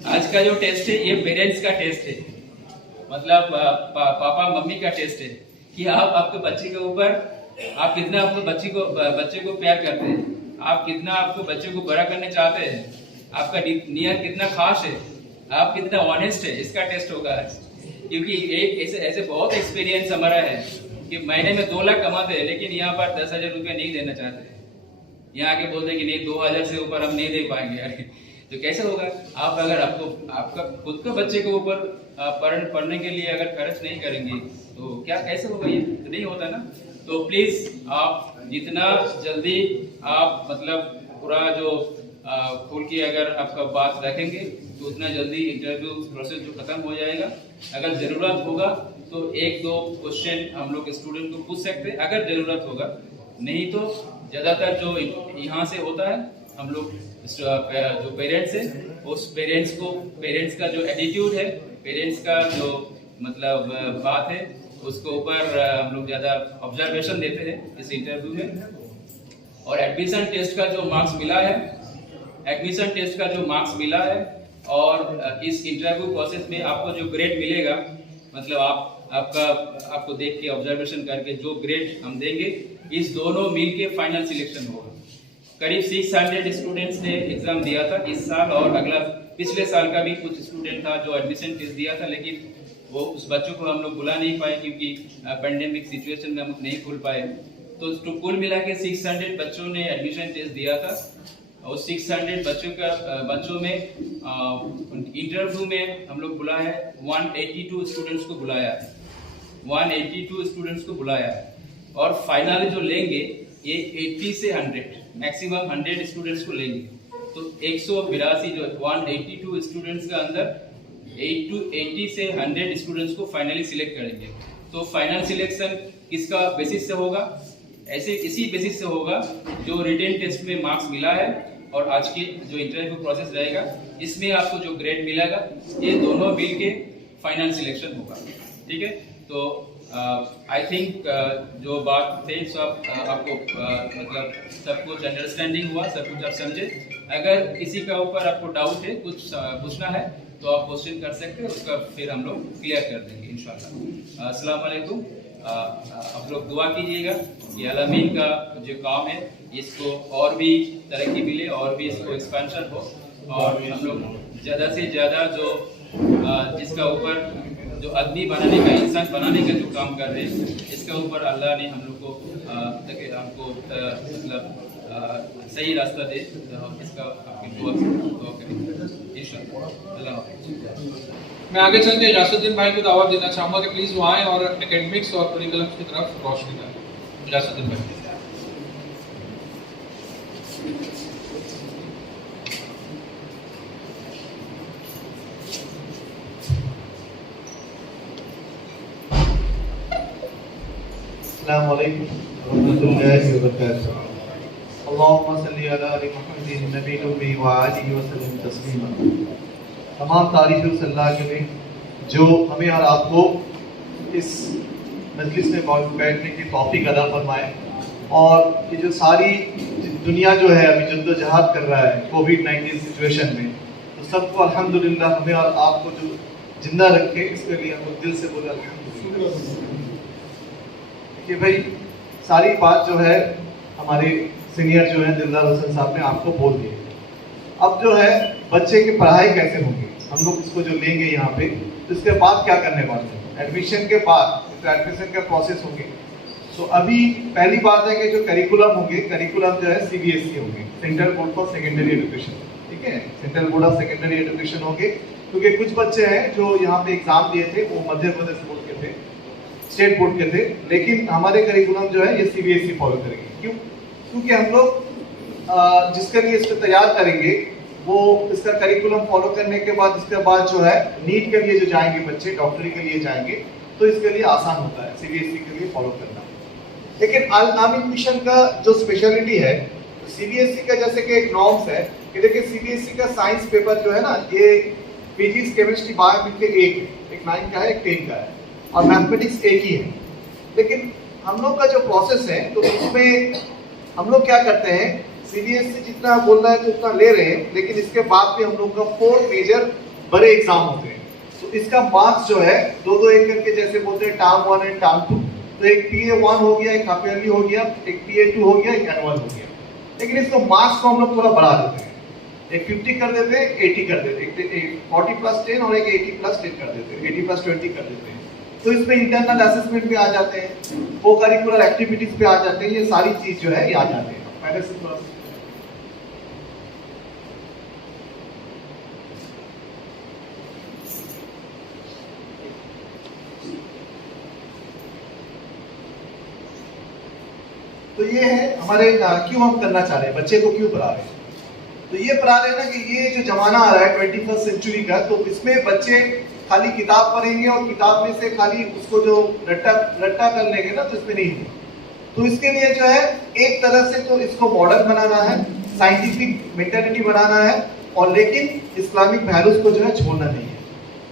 आज का जो टेस्ट है ये पेरेंट्स का टेस्ट है, मतलब पापा मम्मी का टेस्ट है कि आप आपके बच्चे के ऊपर आप कितना आपको बच्चे को प्यार करते हैं, आप कितना आपको बच्चे को बड़ा करने चाहते हैं, आपका नियत कितना खास है, आप कितना ऑनेस्ट है, इसका टेस्ट होगा आज। क्योंकि एक ऐसे बहुत एक्सपीरियंस हमारा है कि महीने में 2 लाख कमाते हैं, लेकिन यहाँ पर 10,000 रुपये नहीं देना चाहते हैं। यहाँ आके बोलते हैं कि नहीं 2,000 से ऊपर हम नहीं दे पाएंगे। अरे तो कैसे होगा? आप अगर आपका खुद के बच्चे के ऊपर पढ़ने के लिए अगर खर्च नहीं करेंगे तो क्या कैसे होगा? ये तो नहीं होता ना। तो प्लीज आप जितना जल्दी आप मतलब पूरा जो खोल के अगर आपका बात रखेंगे तो उतना जल्दी इंटरव्यू प्रोसेस जो खत्म हो जाएगा। अगर जरूरत होगा तो 1-2 क्वेश्चन हम लोग स्टूडेंट को पूछ सकते हैं अगर जरूरत होगा, नहीं तो ज्यादातर जो यहाँ से होता है हम लोग जो पेरेंट्स है उस पेरेंट्स का जो एटीट्यूड है, पेरेंट्स का जो मतलब बात है उसके ऊपर हम लोग ज्यादा ऑब्जर्वेशन देते हैं इस इंटरव्यू में। और एडमिशन टेस्ट का जो मार्क्स मिला है और इस इंटरव्यू प्रोसेस में आपको जो ग्रेड मिलेगा, मतलब आपको देख के ऑब्जर्वेशन करके जो ग्रेड हम देंगे, इस दोनों मिल के फाइनल सिलेक्शन होगा। करीब 600 स्टूडेंट्स ने एग्जाम दिया था इस साल, और अगला पिछले साल का भी कुछ स्टूडेंट था जो एडमिशन टेस्ट दिया था, लेकिन वो उस बच्चों को हम लोग बुला नहीं पाए क्योंकि पेंडेमिक सिचुएशन में हम नहीं खुल पाए। तो कुल मिला के 600 बच्चों ने एडमिशन टेस्ट दिया था, और 600 बच्चों में इंटरव्यू में हम लोग बुलाया है 182 स्टूडेंट्स को बुलाया है। और फाइनल जो लेंगे ये 80 से 100 मैक्सिमम 100 स्टूडेंट्स को लेंगे। तो 182 जो 182 स्टूडेंट्स के अंदर 80 से 100 स्टूडेंट्स को फाइनली सिलेक्ट करेंगे। तो फाइनल सिलेक्शन किसका बेसिस से होगा? इसी बेसिस से होगा जो रिटेन टेस्ट में मार्क्स मिला है और आज की जो इंटरव्यू प्रोसेस रहेगा, इसमें आपको जो ग्रेड मिलेगा ये दोनों मिल के फाइनल सिलेक्शन होगा। ठीक है, तो आई थिंक जो बात थे सब आपको मतलब सब कुछ अंडरस्टैंडिंग हुआ, सब कुछ आप समझे। अगर किसी का ऊपर आपको डाउट है, कुछ पूछना है तो आप क्वेश्चन कर सकते हैं, उसका फिर हम लोग क्लियर कर देंगे इंशाल्लाह। अस्सलाम वालेकुम। आप लोग दुआ कीजिएगा कि अल-अमीन का जो काम है इसको और भी तरक्की मिले और भी इसको एक्सपेंशन हो, और हम लोग ज़्यादा से ज़्यादा जो जिसका ऊपर जो आदमी बनाने का, इंसान बनाने का जो काम कर रहे हैं, इसके ऊपर अल्लाह ने हम लोग को हमको मतलब सही रास्ता दे, इसका आपकी दुआ करें इंशाअल्लाह। अल्लाह हाफ़िज़। मैं आगे चलते इजाज़ुद्दीन भाई को दावत देना चाहूँगा कि प्लीज़ वो आएँ और एकेडमिक्स और करिकुलम की तरफ रोशनी डालें। इजाज़ुद्दीन भाई। अस्सलाम वालेकुम रहमतुल्लाहि व बरकातुहू। अल्लाहुम्मा सल्ली अला मुहम्मदिन नबील उम्मी व आलिहि व सल्लिम तस्लीमा। तमाम तारीफ़ उस अल्लाह के लिए जो हमें और आपको इस मजलिस में बैठने की तौफीक अदा फरमाए, और ये जो सारी दुनिया जो है अभी जद्दोजहद कर रहा है कोविड-19 सिचुएशन में, तो सबको अल्हम्दुलिल्लाह हमें और आपको जो जिंदा रखे, इसके लिए हम लोग दिल से बोले अल्हम्दुलिल्लाह। कि भाई सारी बात जो है हमारे सीनियर जो है दिलदार हुसैन साहब ने आपको बोल दी। अब जो है बच्चे की पढ़ाई कैसे होगी, हम लोग इसको जो लेंगे यहाँ पे, तो इसके बाद क्या करने वाले हैं, एडमिशन के बाद तो एडमिशन का प्रोसेस होंगे। तो अभी पहली बात है कि जो करिकुलम होंगे, करिकुलम जो है CBSE होंगे, central board for secondary education. ठीक है, central board of secondary education होंगे, क्योंकि कुछ बच्चे हैं जो यहाँ पे एग्जाम दिए थे वो मध्य प्रदेश बोर्ड के थे, स्टेट बोर्ड के थे, लेकिन हमारे करिकुलम जो है ये CBSE फॉलो करेंगे। क्यों? क्योंकि हम लोग जिसके लिए इसको तैयार करेंगे वो इसका करिकुलम फॉलो करने के बाद इसके बाद जो है नीट के लिए जो जाएंगे बच्चे, डॉक्टरी के लिए जाएंगे, तो इसके लिए आसान होता है CBSE के लिए फॉलो करना। लेकिन अल-अमीन मिशन का जो स्पेशलिटी है, CBSE का जैसे कि एक नॉर्म्स है कि देखिए CBSE का साइंस पेपर जो है ना, ये फिजिक्स, केमिस्ट्री, बायो मिलके एक है, एक 9 का है, एक 10 का है, और मैथमेटिक्स एक ही है। लेकिन हम लोग का जो प्रोसेस है, तो उसमें हम लोग क्या करते हैं, CBSE जितना बोल रहा है तो उतना ले रहे हैं, लेकिन इसके बाद भी हम लोग का 4 मेजर बड़े एग्जाम होते हैं। तो इसका मार्क्स जो है 2-2 एक करके, जैसे बोलते हैं टर्म 1 एंड टर्म 2, तो एक PA1 हो गया, एक हाफ ईयरली हो गया, एक PA2 हो गया, एक एनुअल हो गया। लेकिन इसको मार्क्स को हम लोग थोड़ा बढ़ा देते हैं, एक 50 कर देते हैं, 80 कर देते हैं, एक 40+10 और एक 80+10 कर देते हैं, 80+20 कर देते हैं। तो इसमें इंटरनल असेसमेंट भी आ जाते हैं, को करिकुलर एक्टिविटीज पे आ जाते हैं, ये सारी चीज जो है ये आ जाते हैं। पहले से थोड़ा तो ये है हमारे क्यों हम करना चाह रहे हैं, बच्चे को क्यों पढ़ा रहे हैं। तो ये पढ़ा रहे हैं ना कि ये जो जमाना आ रहा है 21st सेंचुरी का, तो इसमें बच्चे खाली किताब पढ़ेंगे और किताब में से खाली उसको जो रट्टा कर लेंगे ना, तो इसमें नहीं है। तो इसके लिए जो है एक तरह से तो इसको मॉडर्न बनाना है, साइंटिफिक मेंटालिटी बनाना है, और लेकिन इस्लामिक वैल्यूज को जो है छोड़ना नहीं है।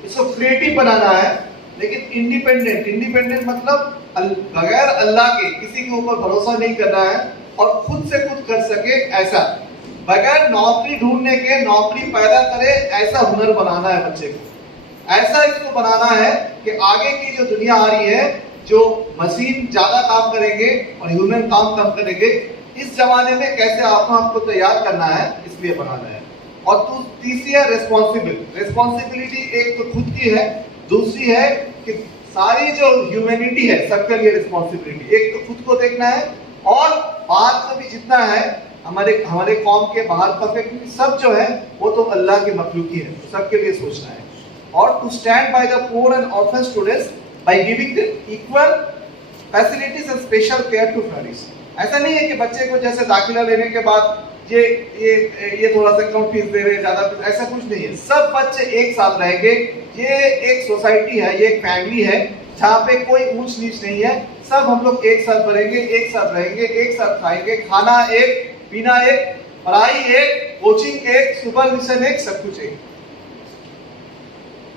इसको क्रिएटिव बनाना है, लेकिन इंडिपेंडेंट मतलब बगैर अल्लाह के किसी के ऊपर भरोसा नहीं कर रहा है, और खुद से खुद कर सके ऐसा, बगैर नौकरी ढूंढने के नौकरी पैदा करे ऐसा हुनर बनाना है बच्चे को। ऐसा इसको बनाना है कि आगे की जो दुनिया आ रही है, जो मशीन ज्यादा काम करेंगे और ह्यूमन काम कम करेंगे, इस जमाने में कैसे आपको तैयार करना है, इसलिए बनाना है। और तीसरी है रिस्पॉन्सिबिलिटी, एक तो खुद की है, दूसरी है कि सारी जो ह्यूमैनिटी है सबके लिए रिस्पॉन्सिबिलिटी। एक तो खुद को देखना है, और बाहर को भी जितना है हमारे कौम के बाहर का, सब जो है वो तो अल्लाह के मखलूक ही है, सबके लिए सोचना है। और to stand by the poor and orphan students by giving them equal facilities and special care to flourish. ऐसा नहीं है कि बच्चे को जैसे दाखिला लेने के बाद ये थोड़ा सा कम फीस दे रहे हैं, ज्यादा, ऐसा कुछ नहीं है। सब बच्चे एक साथ रहेंगे। ये एक सोसाइटी है, ये एक फैमिली है जहाँ पे कोई ऊंच नीच नहीं है। सब हम लोग एक साथ बढ़ेंगे, एक साथ रहेंगे, एक साथ खाएंगे, खाना एक, पीना एक, पढ़ाई एक, कोचिंग एक, सुपरविजन एक, सब कुछ एक।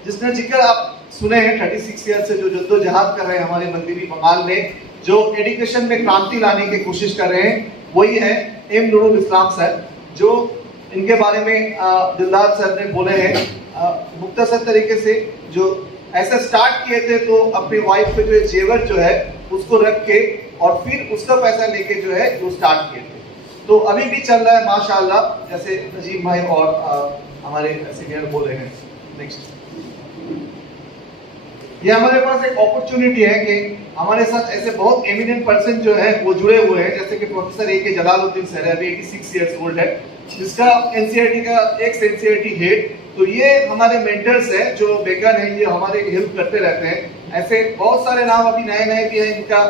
जिसने जिक्र आप सुने हैं 36 ईयर से जो जद्दोजहद कर रहे हैं हमारे मंदिरी बंगाल में, जो एजुकेशन में क्रांति लाने की कोशिश कर रहे हैं, वही है एम नूरुल इस्लाम सर, जो इनके बारे में दिलदार सर ने बोले हैं मुख्तसर तरीके से। जो ऐसा स्टार्ट किए थे तो अपनी वाइफ पे जो जेवर जो है उसको रख के और फिर उसका पैसा लेके जो है वो स्टार्ट किए थे, तो अभी भी चल रहा है माशाल्लाह, जैसे नजीम भाई और हमारे सीनियर बोले हैं। नेक्स्ट, ये हमारे पास एक अपॉर्चुनिटी है कि हमारे साथ ऐसे बहुत एमिनेंट पर्सन जो है वो जुड़े हुए हैं, जैसे कि प्रोफेसर ए.के. जलालुद्दीन सर है, अभी 86 इयर्स ओल्ड है, जिसका एनसीईआरटी का एक्स एनसीईआरटी हेड। तो ये हमारे मेंटर्स है जो बेगन है, ये हमारे हेल्प करते रहते हैं। ऐसे बहुत सारे नाम अभी नए नए भी हैं, इनका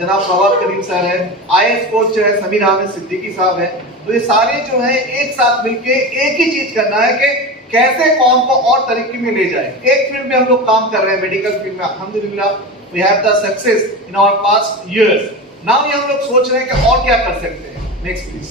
जनाब फवाद करीम सर है, आईएएस कोच जो है समीर अहमद सिद्दीकी साहब है। तो ये सारे जो है एक साथ मिलके एक ही चीज करना है कि कैसे कौम को और तरीके में ले जाए। एक फील्ड में हम लोग काम कर रहे हैं, मेडिकल फील्ड में अल्हम्दुलिल्लाह we have the success in our past years. Now ये हम लोग सोच रहे हैं कि और क्या कर सकते हैं। Next please.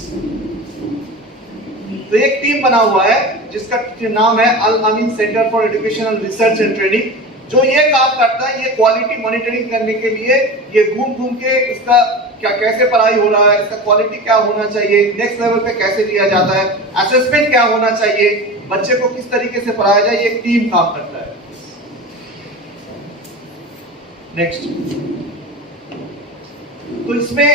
तो एक टीम बना हुआ है जिसका नाम है Al Ameen centre for educational research and training, जो ये काम करता है, ये क्वालिटी मॉनिटरिंग करने के लिए ये घूम घूम के इसका क्या कैसे पढ़ाई हो रहा है, इसका क्वालिटी क्या होना चाहिए, नेक्स्ट लेवल पे कैसे दिया जाता है, असेसमेंट क्या होना चाहिए, बच्चे को किस तरीके से पढ़ाया जाए, ये एक टीम काम करता है। नेक्स्ट, तो इसमें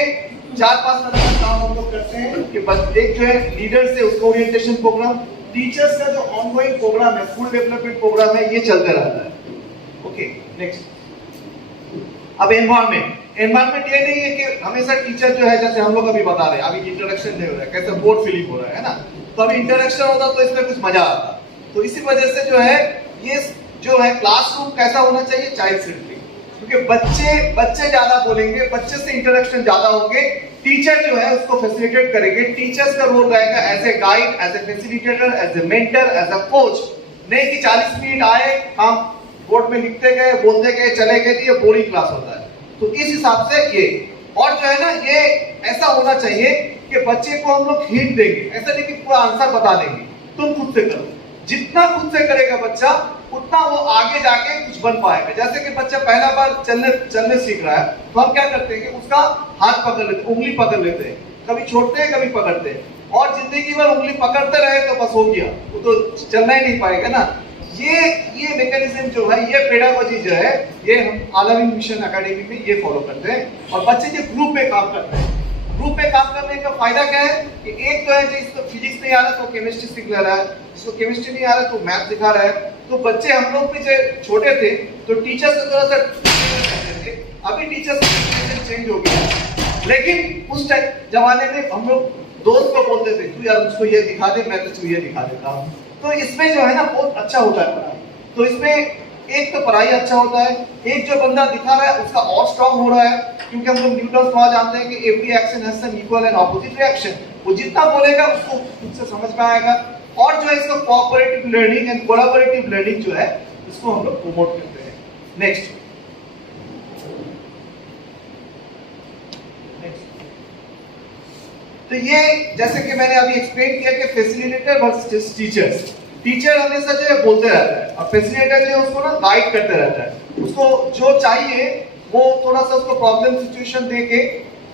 4-5 तरह का काम हम लोग करते हैं कि बस एक जो है लीडर से उसका ओरिएंटेशन प्रोग्राम, टीचर्स का जो ऑनगोइंग प्रोग्राम है, फुल डेवलपमेंट प्रोग्राम है, ये चलते रहता है। Okay, next. अब एनवायरनमेंट ये नहीं है कि हमेशा टीचर जो है, जैसे हम लोग अभी बता रहे हैं, अभी इंटरेक्शन नहीं हो रहा है, कैसे बोर्ड फिलिंग हो रहा है ना, तो अभी इंटरेक्शन होता तो इसमें कुछ मजा आता। तो इसी वजह से जो है ये जो है क्लासरूम कैसा होना चाहिए, चाइल्ड सेंट्रिक, क्योंकि बच्चे ज्यादा बोलेंगे, बच्चे से इंटरेक्शन ज्यादा होंगे, टीचर जो है उसको फैसिलिटेट करेंगे। टीचर्स का रोल रहेगा as a guide, as a facilitator, as a mentor, as a coach. नहीं कि 40 मिनट आए, हम बोर्ड में लिखते गए, बोलते गए, चले गए, ये बोरिंग क्लास होता है। तो इस हिसाब से ये, और जो है ना, ये ऐसा होना चाहिए कि बच्चे को हम लोग हिंट देंगे, ऐसा नहीं कि पूरा आंसर बता देंगे, तुम खुद से करो। जितना खुद से करेगा बच्चा, उतना वो आगे जाके कुछ बन पाएगा। जैसे कि बच्चा पहला बार चलने सीख रहा है, तो हम क्या करते हैं कि उसका हाथ पकड़ लेते, उंगली पकड़ लेते हैं, कभी छोड़ते हैं कभी पकड़ते हैं, और जिंदगी भर उंगली पकड़ते रहे तो बस हो गया, वो तो चलना ही नहीं पाएगा ना। ये मैकेनिज्म जो है, ये पेडागोजी जो है, ये हम आलमी मिशन एकेडमी में ये फॉलो करते हैं। और बच्चे जो ग्रुप में काम करते हैं, ग्रुप में काम करने का फायदा क्या है कि एक तो है जिसको फिजिक्स नहीं आ रहा तो केमिस्ट्री सीख ले रहा है, जिसको केमिस्ट्री नहीं आ रहा तो मैथ सिखा रहा है। तो बच्चे, हम लोग भी जो छोटे थे तो टीचर से थोड़ा सा करते थे, अभी टीचर से चेंज हो गया। लेकिन उस जमाने में हम लोग दोस्त को बोलते थे, तू यार उसको ये दिखा दे, मैं तुझको ये दिखा देता हूँ। तो इसमें जो है ना बहुत अच्छा होता है पढ़ाई। तो इसमें एक तो पढ़ाई अच्छा होता है, एक जो बंदा दिखा रहा है उसका और स्ट्रांग हो रहा है, क्योंकि हम लोग न्यूटन लॉ जानते हैं कि every action has an equal and opposite reaction. वो जितना बोलेगा उसको खुद से समझ में आएगा। और जो है इसको cooperative learning and collaborative learning जो है, इसको हम लोग प्रमोट करते हैं। नेक्स्ट, तो ये जैसे कि मैंने अभी एक्सप्लेन किया कि फैसिलिटेटर वर्सेस टीचर्स। टीचर हमेशा जो है बोलते रहता है, और फैसिलिटेटर जो है उसको ना गाइड करते रहता है। उसको जो चाहिए वो थोड़ा सा उसको प्रॉब्लम सिचुएशन देके,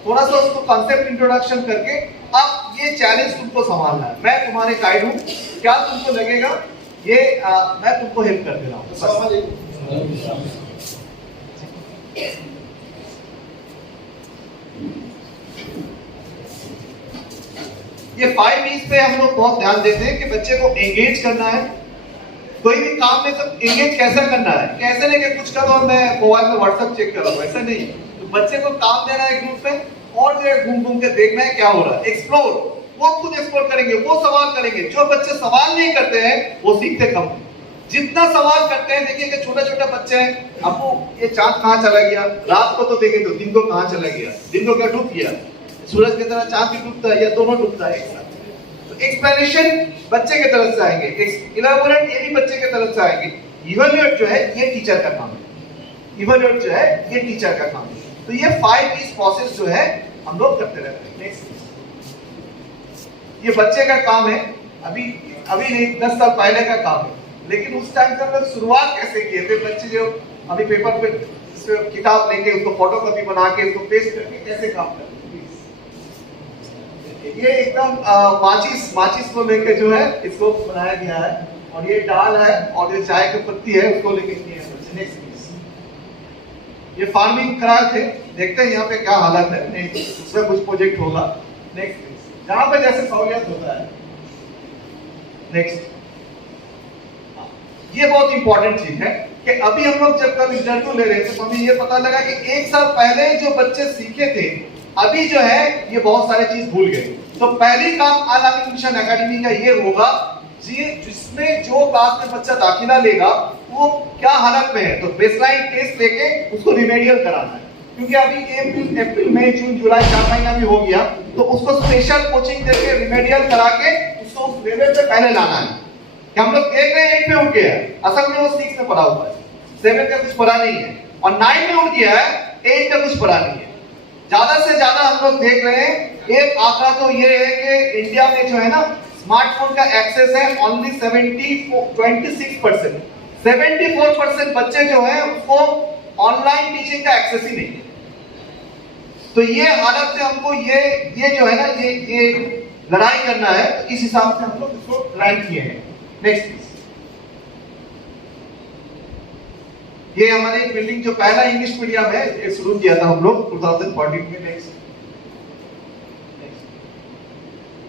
थोड़ा सा उसको कॉन्सेप्ट इंट्रोडक्शन करके, अब ये चैलेंज तुमको संभालना है, मैं तुम्हारे गाइड हूँ, क्या तुमको लगेगा, ये मैं तुमको हेल्प कर दे रहा हूँ। ये 5 E's पे हम लोग बहुत ध्यान देते हैं कि बच्चे को एंगेज करना है। कोई भी काम में तो एंगेज कैसा करना है, कैसे नहीं कि कुछ करो और मैं मोबाइल में व्हाट्सएप चेक कर रहा हूँ, ऐसा नहीं। तो बच्चे को काम देना है ग्रुप में, और जो है घूम घूम के देखना है क्या हो रहा है, एक्सप्लोर। वो खुद एक्सप्लोर करेंगे, वो सवाल करेंगे। जो बच्चे सवाल नहीं करते हैं वो सीखते कम। जितना सवाल करते हैं, देखिए कि छोटे छोटे बच्चे हैं, आपको ये चांद कहाँ चला गया, रात को तो देखें तो दिन को कहाँ चला गया, दिन को क्या डूब गया, सूरज की तरह चांद भी डूबता है या दोनों डूबता है एक साथ। तो एक्सप्लेनेशन बच्चे के तरफ से आएंगे, इलैबोरेट ये भी बच्चे के तरफ से आएंगे। इवैल्यूएट जो है ये टीचर का काम है, इवैल्यूएट जो है ये टीचर का काम है। तो ये 5 E's प्रोसेस जो है हम लोग करते रहते हैं। नेक्स्ट, ये बच्चे का काम है, अभी नहीं 10 साल पहले का काम है, लेकिन उस टाइम से हम लोग शुरुआत कैसे किए थे, बच्चे जो अभी पेपर पे किताब लेके उसको फोटोकॉपी बना के उसको पेस्ट करके कैसे काम करते हैं। ये एकदम माचिस को लेके जो है इसको बनाया गया है, और ये डाल है और ये चाय की पत्ती है उसको लेके किए हैं बच्चे। Next please. ये फार्मिंग कराए थे, देखते हैं यहाँ पे क्या हालत है, नहीं उसमें कुछ प्रोजेक्ट होगा। Next please. जहाँ पे जैसे सहूलियत होता है। नेक्स्ट। ये बहुत इंपॉर्टेंट चीज है कि अभी हम लोग जब कल इंटरव्यू ले रहे थे तो हमें ये पता लगा कि 1 साल पहले जो बच्चे सीखे थे अभी जो है ये बहुत सारे चीज भूल गए। तो पहली काम अल अमीन मिशन एकेडमी का ये होगा जिसमें जो क्लास में बच्चा दाखिला लेगा वो क्या हालत में है, तो बेसलाइन टेस्ट लेके उसको रिमेडियल कराना है, क्योंकि अभी अप्रैल मई जून जुलाई 4 महीना भी हो गया, तो उसको स्पेशल कोचिंग देके रिमेडियल करा के उसको उस लेवल पे पहले लाना है। कि हम लोग देख रहे हैं 8 में उठ गया है, असल में वो 6 में पढ़ा हुआ है, 7 का कुछ पढ़ा नहीं है, और 9 में उठ गया है, 8 का कुछ पढ़ा नहीं है। ज्यादा से ज्यादा हम लोग देख रहे हैं, एक आंकड़ा तो ये है कि इंडिया में जो है ना स्मार्टफोन का एक्सेस है ओनली 26%। 74% बच्चे जो है उसको ऑनलाइन टीचिंग का एक्सेस ही नहीं है। तो ये हालत से हमको ये जो है ना ये लड़ाई करना है, तो इस हिसाब से हम लोग इसको रैंक किए हैं। Next please. ये हमारी बिल्डिंग जो पहला इंग्लिश मीडियम है ये शुरू किया था हम लोग 2014 में। नेक्स्ट।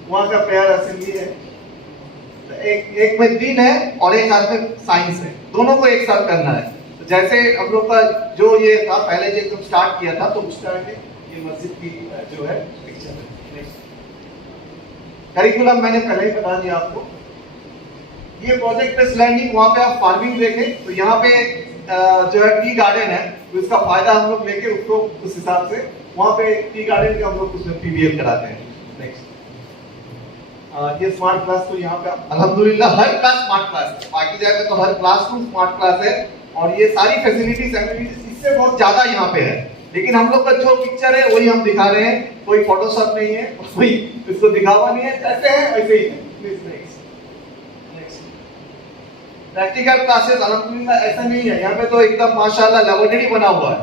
वहां का प्रेयर असेंबली है, तो एक में दिन है और एक हाथ में साइंस है, दोनों को एक साथ करना है। तो जैसे हम लोग का जो ये था पहले जब स्टार्ट किया था तो उस टाइम में ये मस्जिद की जो है पिक्चर है। नेक्स्ट। करिकुलम मैंने पहले ही बता दिया आपको। ये प्रोजेक्ट बेस्ड लर्निंग, वहां पे आप फार्मिंग देखें तो यहाँ पे जो है टी गार्डन है, तो इसका फायदा हम लोग लेके उसको उस हिसाब से वहां पे टी गार्डन के हम लोग उसमें पीबीएल कराते हैं। नेक्स्ट। ये स्मार्ट क्लास, तो यहाँ पे अल्हम्दुलिल्लाह हर क्लास स्मार्ट क्लास है, बाकी जगह तो हर क्लासरूम स्मार्ट क्लास है, और ये सारी फैसिलिटीज एमिनिटीज इससे बहुत ज्यादा यहाँ पे है। लेकिन हम लोग का जो पिक्चर है वही हम दिखा रहे हैं, कोई फोटोशॉप नहीं है, कोई इसको दिखावा नहीं है, जैसे है वैसे ही है। प्रैक्टिकल क्लासेस अल्हम्दुलिल्लाह ऐसा नहीं है, यहाँ पे तो एकदम माशाल्लाह लेबोरेटरी बना हुआ है।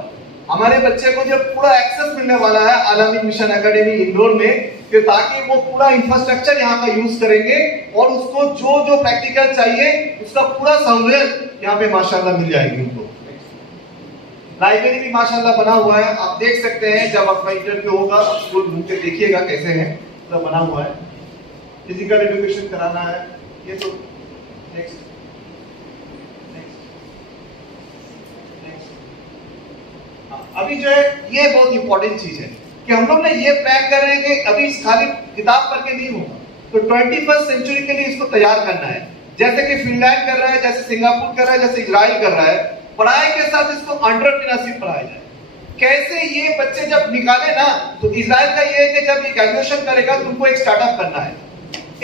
हमारे बच्चे को जब पूरा एक्सेस मिलने वाला है अल अमीन मिशन एकेडमी इंदौर में, कि ताकि वो पूरा इंफ्रास्ट्रक्चर यहाँ का यूज करेंगे और उसको जो प्रैक्टिकल चाहिए उसका पूरा सहूलियत यहाँ पे माशाल्लाह मिल जाएगी उनको। लाइब्रेरी भी माशाल्लाह बना हुआ है, आप देख सकते हैं, जब आपका इंटरव्यू होगा स्कूल घूम के देखिएगा कैसे है, पूरा बना हुआ है। फिजिकल एजुकेशन कराना है ये तो। नेक्स्ट। अभी जो है ये बहुत इंपॉर्टेंट चीज है कि हम लोग ने ये प्लान कर रहे हैं कि अभी खाली किताब पढ़ के नहीं होगा, तो 21st सेंचुरी के लिए इसको तैयार करना है। जैसे कि फिनलैंड कर रहा है, जैसे सिंगापुर कर रहा है, जैसे इजराइल कर रहा है, पढ़ाई के साथ इसको एंटरप्रेन्योरशिप पढ़ाया जाए। कैसे ये बच्चे जब निकाले ना, तो इजराइल का ये है कि जब ये ग्रेजुएशन करेगा तुमको एक स्टार्टअप करना है,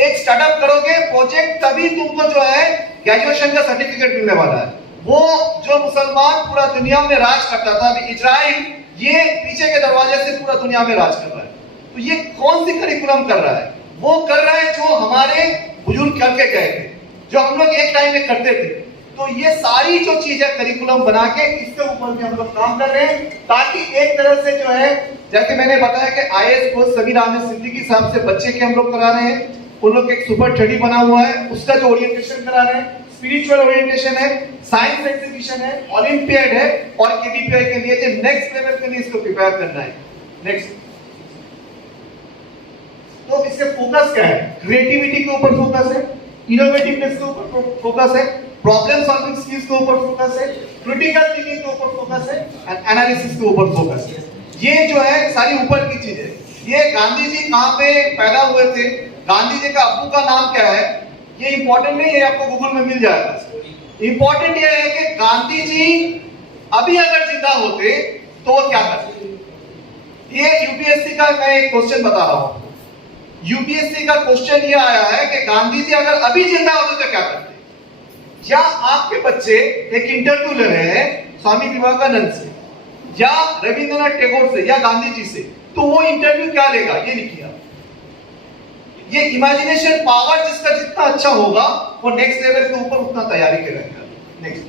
एक स्टार्टअप करोगे प्रोजेक्ट, तभी तुमको जो है ग्रेजुएशन का सर्टिफिकेट मिलने वाला है। वो जो मुसलमान पूरा दुनिया में राज करता था, अभी इजराइल ये पीछे के दरवाजे से पूरा दुनिया में राज कर रहा है। तो ये कौन सी करिकुलम कर रहा है? वो कर रहा है जो हमारे बुजुर्ग करके गए थे, जो हम लोग एक टाइम में करते थे। तो ये सारी जो चीजें करिकुलम बना के इसके ऊपर भी हम लोग काम कर रहे हैं, ताकि एक तरह से जो है, जैसे मैंने बताया कि आईएएस को समीर अहमद सिद्दीकी साहब से बच्चे के हम लोग करा रहे हैं, उन लोग एक सुपर स्टडी बना हुआ है, उसका जो ओरिएंटेशन करा रहे हैं, स्पिरिचुअल ओरिएंटेशन है, साइंस एग्जीबिशन है, ओलंपियाड है, और केवीपीआई के लिए जो नेक्स्ट लेवल के लिए इसको प्रिपेयर करना है। नेक्स्ट। तो इसके फोकस क्या है? क्रिएटिविटी के ऊपर फोकस है, इनोवेटिवनेस के ऊपर फोकस है, प्रॉब्लम सॉल्विंग स्किल्स के ऊपर फोकस है, क्रिटिकल थिंकिंग के ऊपर फोकस है, एंड एनालिसिस के ऊपर फोकस है। ये जो है सारी ऊपर की चीज है। ये गांधी जी कहां पे पैदा हुए थे, गांधी जी का अब्बू का नाम क्या है, ये इंपॉर्टेंट नहीं है, आपको गूगल में मिल जाएगा। इंपॉर्टेंट ये है कि गांधी जी अभी अगर जिंदा होते तो वो क्या करते। ये यूपीएससी का मैं एक क्वेश्चन बता रहा हूं। यूपीएससी का क्वेश्चन ये आया है कि गांधी जी अगर अभी जिंदा होते तो क्या करते। या आपके बच्चे एक इंटरव्यू ले रहे हैं स्वामी विवेकानंद से, या रविंद्रनाथ टैगोर से, या गांधी जी से, तो वो इंटरव्यू क्या लेगा, ये लिखिए आप। ये इमेजिनेशन पावर जिसका जितना अच्छा होगा वो नेक्स्ट लेवल के ऊपर उतना तैयारी करेगा। नेक्स्ट,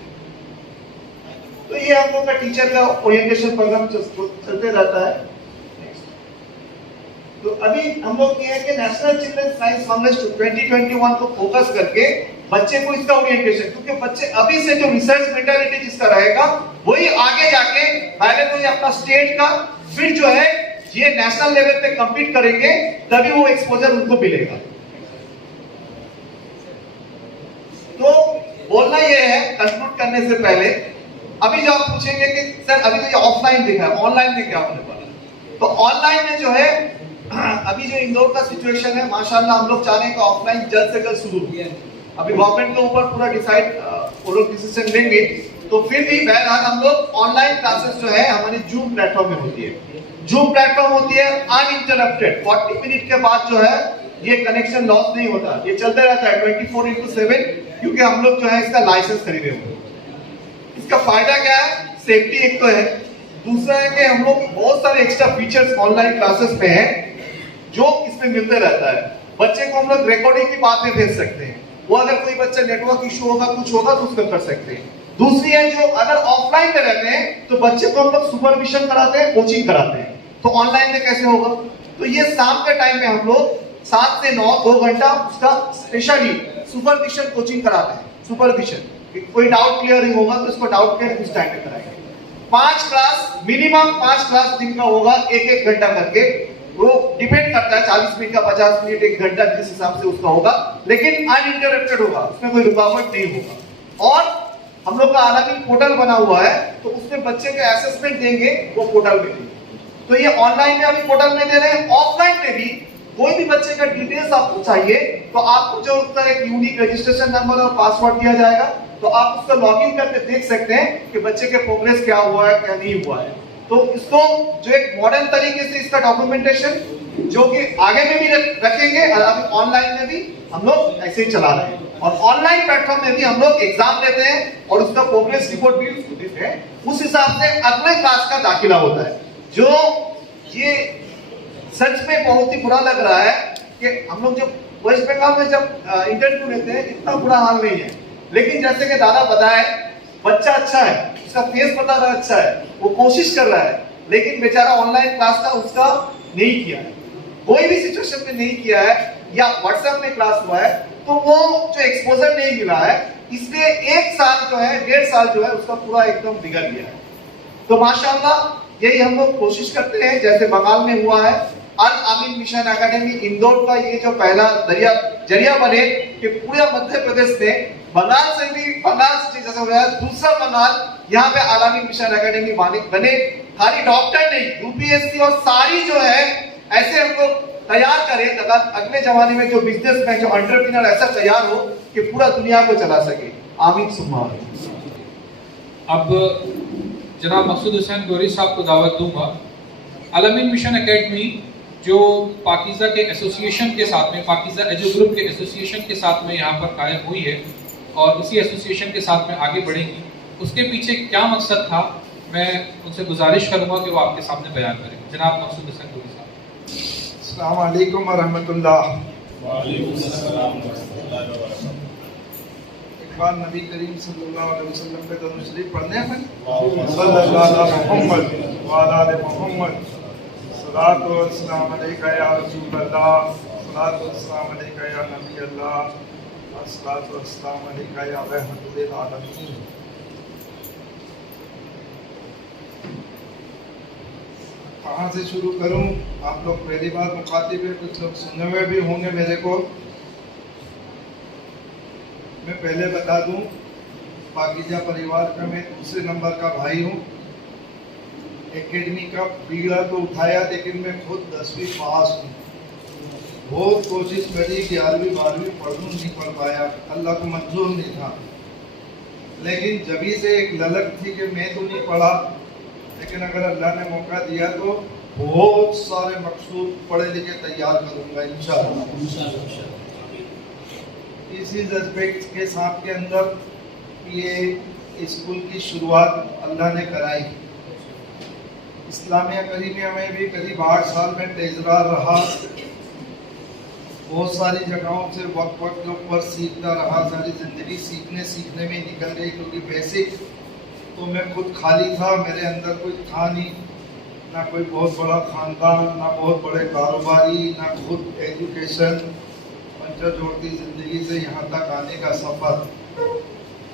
तो ये हम लोग का टीचर का ओरिएंटेशन प्रोग्राम चलते रहता है। तो अभी हम लोग ये है कि नेशनल चिल्ड्रन साइंस कांग्रेस 2021 को फोकस करके बच्चे को इसका ओरिएंटेशन, क्योंकि बच्चे अभी से जो रिसर्च मेंटालिटी जिसका रहेगा वही आगे जाके पहले तो ये अपना स्टेट का, फिर जो है ये नेशनल लेवल पे कम्पीट करेंगे, तभी वो एक्सपोजर उनको मिलेगा। तो बोलना ये है कंक्लूड करने से पहले, अभी जो आप पूछेंगे कि सर अभी तो ये ऑफलाइन दिखा है, ऑनलाइन में क्या होने वाला, तो ऑनलाइन में जो है अभी जो इंदौर का सिचुएशन है माशाल्लाह हम लोग चाह रहे हैं कि ऑफलाइन जल्द से जल्द शुरू हो। अभी गवर्नमेंट के ऊपर पूरा डिसाइड वो लोग डिसीजन लेंगे, तो फिर भी बहरहाल हम लोग ऑनलाइन क्लासेस जो है हमारी जूम प्लेटफॉर्म में होती है। जूम प्लेटफॉर्म होती है अनइंटरप्टेड, 40 मिनट के बाद जो है ये कनेक्शन लॉस नहीं होता, ये चलते रहता है 24/7, क्योंकि हम लोग जो है इसका लाइसेंस खरीदे हुए। इसका फायदा क्या है, सेफ्टी एक तो है, दूसरा है कि हम लोग बहुत सारे एक्स्ट्रा फीचर्स ऑनलाइन क्लासेस में हैं जो इसमें मिलते रहता है। बच्चे को हम लोग रिकॉर्डिंग की बात में भेज सकते हैं, वो अगर कोई बच्चा नेटवर्क इशू होगा कुछ होगा तो उसको कर सकते हैं। दूसरी है जो अगर ऑफलाइन में रहते हैं तो बच्चे को हम लोग सुपरविजन कराते हैं, कोचिंग कराते हैं, तो ऑनलाइन में कैसे होगा, तो ये शाम के टाइम में हम लोग 7 से 9 2 घंटा उसका स्पेशली सुपरविजन कोचिंग कराते हैं। सुपरविजन कोई डाउट क्लियरिंग होगा तो इसको डाउट क्लियर उस टाइम पे कराएंगे। 5 क्लास मिनिमम 5 क्लास दिन का होगा, 1-1 घंटा करके, वो डिपेंड करता है 40 मिनट का 50 मिनट 1 घंटा जिस हिसाब से उसका होगा, लेकिन अनइंटरप्टेड होगा, उसमें कोई रुकावट नहीं होगा। और हम लोग का अलग पोर्टल बना हुआ है, तो उसमें बच्चे के असेसमेंट देंगे वो पोर्टल में देंगे। तो ये ऑनलाइन में अभी पोर्टल में दे रहे हैं, ऑफलाइन में भी कोई भी बच्चे का डिटेल्स आपको चाहिए तो आपको जो उसका एक यूनिक रजिस्ट्रेशन नंबर और पासवर्ड दिया जाएगा, तो आप उसका लॉगिन करके देख सकते हैं कि बच्चे के प्रोग्रेस क्या हुआ है क्या नहीं हुआ है। तो इसको जो एक मॉडर्न तरीके से इसका डॉक्यूमेंटेशन जो कि आगे में भी रखेंगे और अभी ऑनलाइन में भी हम लोग ऐसे ही चला रहे हैं, और ऑनलाइन प्लेटफॉर्म में भी हम लोग एग्जाम लेते हैं और उसका प्रोग्रेस रिपोर्ट भी उसको देते हैं, उस हिसाब से अगले क्लास का दाखिला होता है। जो ये सच में बहुत ही बुरा लग रहा है कि हम लोग जब वेस्ट बंगाल में जब इंटरव्यू लेते हैं इतना बुरा हाल नहीं है, लेकिन जैसे कि दादा बताए बच्चा अच्छा है, उसका फेस बता रहा अच्छा है, वो कोशिश कर रहा है, लेकिन बेचारा ऑनलाइन क्लास का उसका नहीं किया है, कोई भी सिचुएशन में नहीं किया है, या व्हाट्सएप में क्लास हुआ है, तो वो जो एक्सपोजर नहीं मिला है, इसलिए 1 साल जो है 1.5 साल जो है उसका पूरा एकदम बिगड़ गया है। तो माशाल्लाह यही हम लोग कोशिश करते हैं, जैसे बंगाल में हुआ है अल आमीन मिशन एकेडमी इंदौर का ये जो पहला जरिया बने कि पूरे मध्य प्रदेश में बंगाल से जैसे हो गया दूसरा बंगाल, यहाँ पे अल आमीन मिशन एकेडमी बने। खाली डॉक्टर नहीं, यूपीएससी और सारी जो है ऐसे हम लोग तैयार करें तथा अगले जमाने में जो बिजनेसमैन जो एंटरप्रेन्योर ऐसा तैयार हो कि पूरा दुनिया को चला सके। आमीन सुम्मा आमीन। अब जनाब मकसूद हुसैन गोरी साहब को दावत दूंगा। अल आमीन मिशन एकेडमी जो पाकीज़ा के एसोसिएशन के साथ में, पाकीज़ा एजो ग्रुप के एसोसिएशन के साथ में यहाँ पर कायम हुई है और उसी एसोसिएशन के साथ में आगे बढ़ेंगी, उसके पीछे क्या मकसद था मैं उनसे गुजारिश करूँगा कि वो आपके सामने बयान करें। जनाब मकसूद हुसैन गोरी साहब। अस्सलाम वालेकुम व रहमतुल्लाह। एक बार नबी करीम सल्लल्लाहु अलैहि वसल्लम पे दरूद शरीफ पढ़ने में सल्लल्लाहु अलैहि मोहम्मद व आले मोहम्मद। सलातो व सलाम अलैका या रसूल अल्लाह, सलातो व सलाम अलैका या नबी अल्लाह, सलातो व सलाम अलैका या रहमतुल लिल आलमीन। कहाँ से शुरू करूं? आप लोग पहली बार मुखातिब है, कुछ लोग सुने हुए भी होंगे मेरे को। मैं पहले बता दूं, पाकीज़ा परिवार का मैं दूसरे नंबर का भाई हूं। एकेडमी का बीड़ा तो उठाया, लेकिन मैं खुद 10वीं पास हूँ। बहुत कोशिश करी, 11वीं 12वीं पढ़ लूँ, नहीं पढ़ पाया, अल्लाह को मंजूर नहीं था। लेकिन जभी से एक ललक थी कि मैं तो नहीं पढ़ा, लेकिन अगर अल्लाह ने मौका दिया तो बहुत सारे मकसूद पढ़े लिखे तैयार करूँगा इंशाअल्लाह। इसी जज्बे के साथ के अंदर ये स्कूल की शुरुआत अल्लाह ने कराई। इस्लामिया करीमिया में भी करीब 8 साल में तेजरार रहा। बहुत सारी जगहों से वक्त वक्त के ऊपर सीखता रहा, सारी ज़िंदगी सीखने में निकल गई, क्योंकि बेसिक तो मैं खुद खाली था, मेरे अंदर कोई था नहीं, ना कोई बहुत बड़ा ख़ानदान, ना बहुत बड़े कारोबारी, ना खुद एजुकेशन। पंचा जोड़ती ज़िंदगी से यहाँ तक आने का सफ़र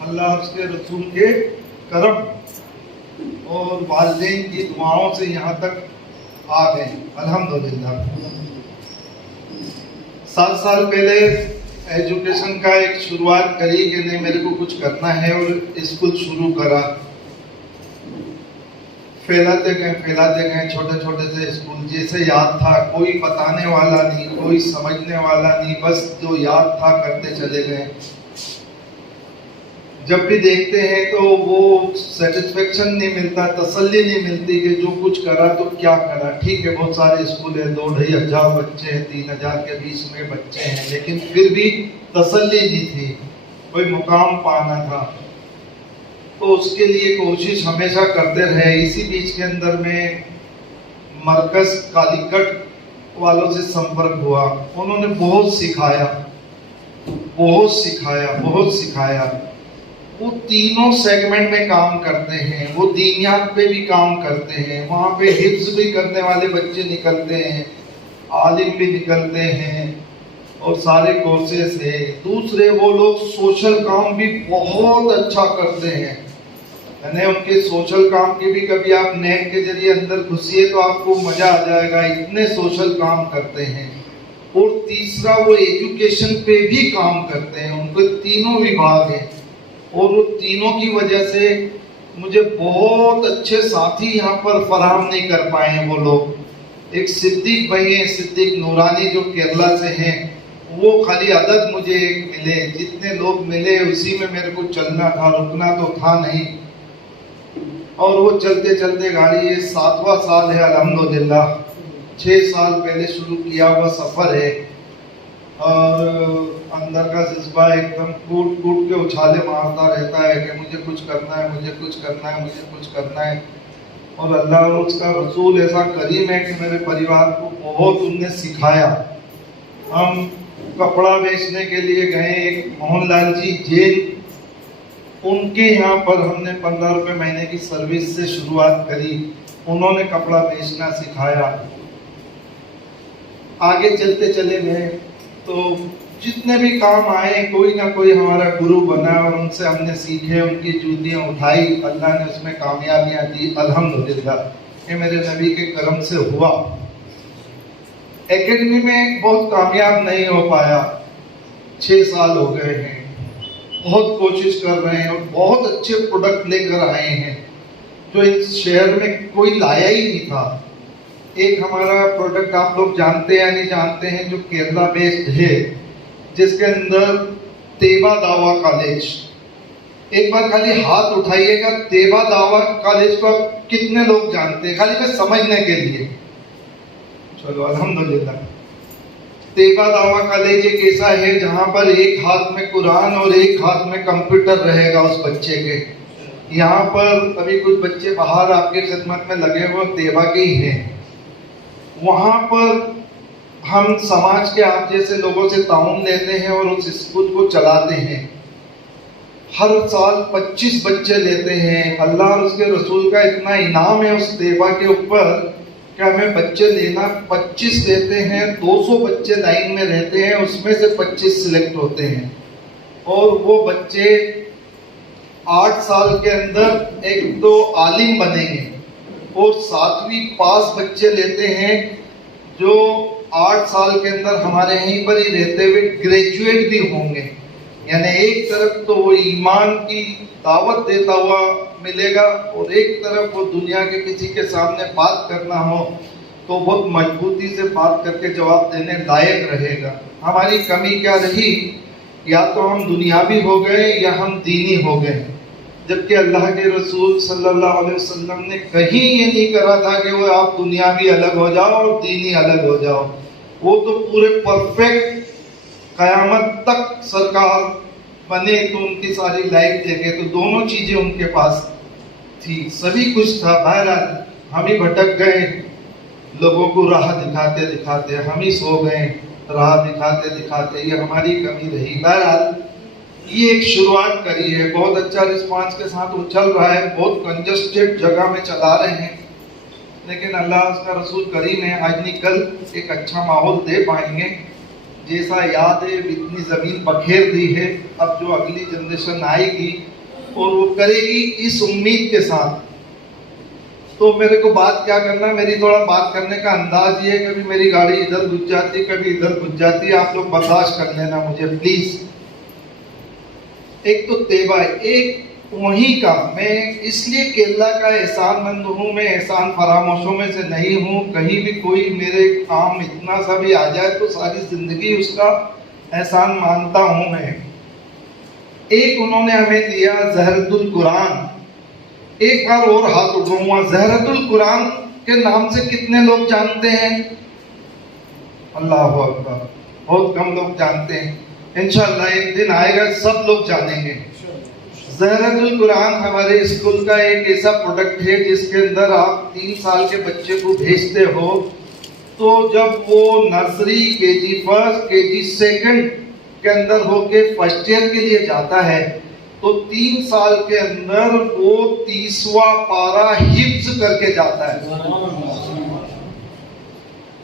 अल्लाह उसके रसूल के करम और वालिदैन की दुआओं से यहाँ तक आ गए, अल्हम्दुलिल्लाह। 7 साल पहले एजुकेशन का एक शुरुआत करी कि नहीं मेरे को कुछ करना है, और स्कूल शुरू करा। फैलाते गए छोटे छोटे से स्कूल, जैसे याद था, कोई बताने वाला नहीं, कोई समझने वाला नहीं, बस जो याद था करते चले गए। जब भी देखते हैं तो वो सेटिस्फेक्शन नहीं मिलता, तसल्ली नहीं मिलती कि जो कुछ करा तो क्या करा। ठीक है, बहुत सारे स्कूल है, 2-2.5 हजार बच्चे हैं, 3,000 के बीच में बच्चे हैं, लेकिन फिर भी तसल्ली नहीं थी, कोई मुकाम पाना था, तो उसके लिए कोशिश हमेशा करते रहे। इसी बीच के अंदर में मरकज कालीकट वालों से संपर्क हुआ, उन्होंने बहुत सिखाया, बहुत सिखाया, बहुत सिखाया। वो तीनों सेगमेंट में काम करते हैं, वो दीनियात पे भी काम करते हैं, वहाँ पे हिफ्ज भी करने वाले बच्चे निकलते हैं, आलिम भी निकलते हैं, और सारे कोर्सेस है। दूसरे वो लोग सोशल काम भी बहुत अच्छा करते हैं, यानी उनके सोशल काम के भी कभी आप नेट के जरिए अंदर घुसिए तो आपको मजा आ जाएगा, इतने सोशल काम करते हैं। और तीसरा वो एजुकेशन पे भी काम करते हैं, उनके तीनों विभाग हैं, और वो तीनों की वजह से मुझे बहुत अच्छे साथी यहाँ पर फराहम नहीं कर पाए हैं वो लोग। एक सिद्दीक भाई हैं, सिद्दीक नूरानी, जो केरला से हैं, वो खाली अदद मुझे एक मिले, जितने लोग मिले उसी में मेरे को चलना था, रुकना तो था नहीं। और वो चलते चलते गाड़ी, ये 7वां साल है अल्हम्दुलिल्लाह, 6 साल पहले शुरू किया हुआ सफ़र है, और अंदर का जज्बा एकदम कूट कूट के उछाले मारता रहता है कि मुझे कुछ करना है, मुझे कुछ करना है, मुझे कुछ करना है। और अल्लाह और उसका रसूल ऐसा करीम है कि मेरे परिवार को बहुत उनने सिखाया। हम कपड़ा बेचने के लिए गए, एक मोहनलाल जी जैन, उनके यहाँ पर हमने 15 रुपये महीने की सर्विस से शुरुआत करी, उन्होंने कपड़ा बेचना सिखाया। आगे चलते चले गए तो जितने भी काम आए कोई ना कोई हमारा गुरु बना, और उनसे हमने सीखे, उनकी जूतियाँ उठाई, अल्लाह ने उसमें कामयाबियाँ दी, अल्हम्दुलिल्लाह। ये मेरे नबी के करम से हुआ। एकेडमी में बहुत कामयाब नहीं हो पाया, 6 साल हो गए हैं, बहुत कोशिश कर रहे हैं, और बहुत अच्छे प्रोडक्ट लेकर आए हैं जो इस शहर में कोई लाया ही नहीं था। एक हमारा प्रोडक्ट आप लोग जानते हैं या नहीं जानते हैं, जो केरला बेस्ड है, जिसके अंदर तेबा दावा कॉलेज, एक बार खाली हाथ उठाइएगा, तेबा दावा कॉलेज को कितने लोग जानते हैं, खाली मैं समझने के लिए। चलो अल्हम्दुलिल्लाह। तेबा दावा कॉलेज एक ऐसा है जहाँ पर एक हाथ में कुरान और एक हाथ में कंप्यूटर रहेगा उस बच्चे के। यहाँ पर अभी कुछ बच्चे बाहर आपके खिदमत में लगे हुए तेबा के ही हैं। वहाँ पर हम समाज के आप जैसे लोगों से ताउन लेते हैं और उस स्कूल को चलाते हैं। हर साल 25 बच्चे लेते हैं। अल्लाह और उसके रसूल का इतना इनाम है उस तेबा के ऊपर कि हमें बच्चे लेना 25 लेते हैं, 200 बच्चे लाइन में रहते हैं, उसमें से 25 सिलेक्ट होते हैं, और वो बच्चे 8 साल के अंदर एक तो आलिम बनेंगे, और 7वीं पास बच्चे लेते हैं जो 8 साल के अंदर हमारे यहीं पर ही रहते हुए ग्रेजुएट भी होंगे। यानी एक तरफ तो वो ईमान की दावत देता हुआ मिलेगा, और एक तरफ वो दुनिया के किसी के सामने बात करना हो तो बहुत मजबूती से बात करके जवाब देने लायक रहेगा। हमारी कमी क्या रही, या तो हम दुनियावी हो गए या हम दीनी हो गए, जबकि अल्लाह के रसूल सल्लल्लाहु अलैहि वसल्लम ने कहीं ये नहीं करा था कि वो आप दुनियावी अलग हो जाओ और दीनी अलग हो जाओ। वो तो पूरे परफेक्ट कयामत तक सरकार बने तो उनकी सारी लाइफ देखे, तो दोनों चीजें उनके पास थी, सभी कुछ था। बहरहाल हम ही भटक गए, लोगों को राह दिखाते दिखाते हम ही सो गए, राह दिखाते दिखाते ये हमारी कमी रही। बहरहाल ये एक शुरुआत करी है, बहुत अच्छा रिस्पांस के साथ वो चल रहा है, बहुत कंजस्टेड जगह में चला रहे हैं, लेकिन अल्लाह उसका रसूल करीम है, आज नहीं कल एक अच्छा माहौल दे पाएंगे। जैसा याद है इतनी ज़मीन बखेर दी है, अब जो अगली जनरेशन आएगी और वो करेगी इस उम्मीद के साथ। तो मेरे को बात क्या करना, मेरी थोड़ा बात करने का अंदाज ये, कभी मेरी गाड़ी इधर घुस जाती, कभी इधर घुस जाती, आप लोग बर्दाश्त कर लेना मुझे प्लीज। एक तो तेबा, एक वहीं का, मैं इसलिए केरला का एहसानमंद हूँ, मैं एहसान फरामोशों में से नहीं हूँ। कहीं भी कोई मेरे काम इतना सा भी आ जाए तो सारी जिंदगी उसका एहसान मानता हूँ मैं। एक उन्होंने हमें दिया ज़हरतुल कुरान, एक बार और हाथ उठाऊंगा, ज़हरतुल कुरान के नाम से कितने लोग जानते हैं? अल्लाह अकबर, बहुत कम लोग जानते हैं। इंशाअल्लाह एक दिन आएगा सब लोग जानेंगे। ज़हरतुल कुरान हमारे स्कूल का एक ऐसा प्रोडक्ट है जिसके अंदर आप 3 साल के बच्चे को भेजते हो, तो जब वो nursery, KG first, KG second के अंदर होके फर्स्ट ईयर के लिए जाता है, तो 3 साल के अंदर वो 30वां पारा हिफ्ज करके जाता है।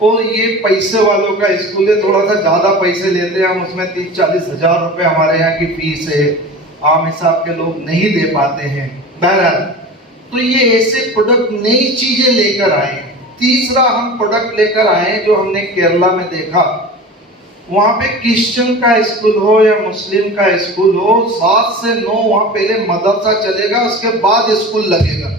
और ये पैसे वालों का स्कूल है, थोड़ा सा ज्यादा पैसे लेते हैं हम, उसमें 30-40 हजार रुपए हमारे यहाँ की फीस है, आम हिसाब के लोग नहीं दे पाते हैं। बहरहाल तो ये ऐसे प्रोडक्ट नई चीजें लेकर आए। तीसरा हम प्रोडक्ट लेकर आए जो हमने केरला में देखा, वहां पे क्रिश्चियन का स्कूल हो या मुस्लिम का स्कूल हो, 7 से 9 वहां पहले मदरसा चलेगा, उसके बाद स्कूल लगेगा।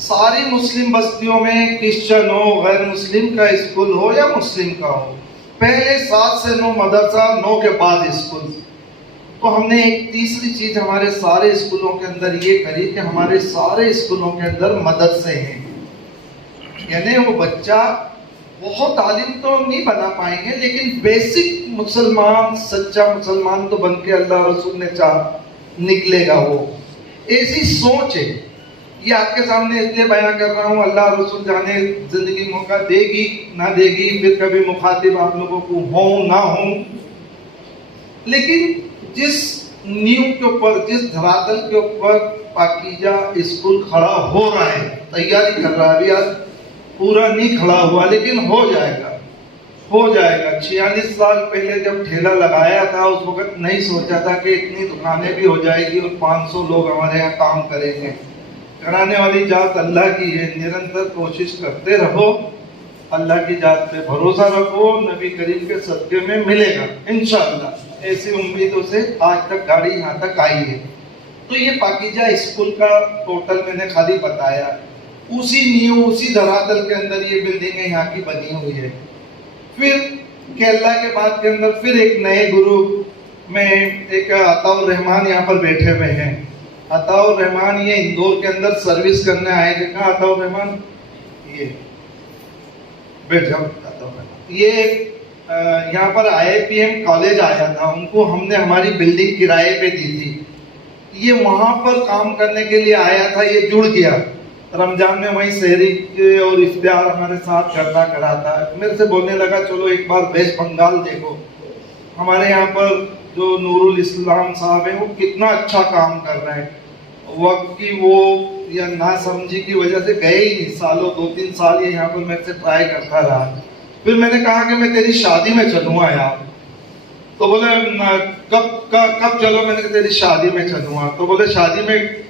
सारी मुस्लिम बस्तियों में क्रिश्चियन हो, गैर मुस्लिम का स्कूल हो या मुस्लिम का हो, पहले 7 से 9 मदरसा, 9 के बाद स्कूल। तो हमने एक तीसरी चीज हमारे सारे स्कूलों के अंदर ये करी कि हमारे सारे स्कूलों के अंदर मदरसे हैं, यानी वो बच्चा बहुत आलिम तो नहीं बना पाएंगे, लेकिन बेसिक मुसलमान, सच्चा मुसलमान तो बन के अल्लाह रसूल ने चाह निकलेगा। वो ऐसी सोच है, ये आपके सामने इसलिए बयान कर रहा हूँ, अल्लाह रसूल जाने जिंदगी मौका देगी ना देगी, फिर कभी मुखातिब आप लोगों को हो ना हो, लेकिन जिस नींव के ऊपर, जिस धरातल के ऊपर पाकीजा स्कूल खड़ा हो रहा है, तैयारी कर रहा है, अभी आज पूरा नहीं खड़ा हुआ लेकिन हो जाएगा, हो जाएगा। 46 साल पहले जब ठेला लगाया था, उस वक्त नहीं सोचा था कि इतनी दुकानें भी हो जाएगी और 500 लोग हमारे यहाँ काम करेंगे। कराने वाली जात अल्लाह की है, निरंतर कोशिश करते रहो, अल्लाह की जात पे भरोसा रखो, नबी करीम के सदके में मिलेगा इंशाअल्लाह। ऐसी उम्मीदों से आज तक गाड़ी यहाँ तक आई है। तो ये पाकीजा स्कूल का टोटल मैंने खाली बताया, उसी नींव, उसी धरातल के अंदर ये बिल्डिंगें यहाँ की बनी हुई है। फिर केरला के बाद के अंदर फिर एक नए गुरु में एक अताउर रहमान यहाँ पर बैठे हुए हैं। अताउर रहमान ये इंदौर के अंदर सर्विस करने आए थे। कहाँ अताउर रहमान? ये बैठ जाओ। अताउर रहमान ये यहाँ पर IIPM कॉलेज आया था, उनको हमने हमारी बिल्डिंग किराए पे दी थी। ये वहां पर काम करने के लिए आया था, ये जुड़ गया रमजान में, वहीं शहरी और इफ्तियार हमारे साथ करता करा था। मेरे से बोलने लगा चलो एक बार वेस्ट बंगाल देखो, हमारे यहाँ पर जो नूरुल इस्लाम साहब है वो कितना अच्छा काम कर रहे हैं। वक्त की वो या ना समझी की वजह से गए ही नहीं, सालों 2-3 साल ये यहाँ पर मेरे से ट्राई करता रहा। फिर मैंने कहा कि मैं तेरी शादी में चलूंगा यार, तो बोले कब चलो? मैंने कहा तेरी शादी में चलूंगा। तो बोले शादी में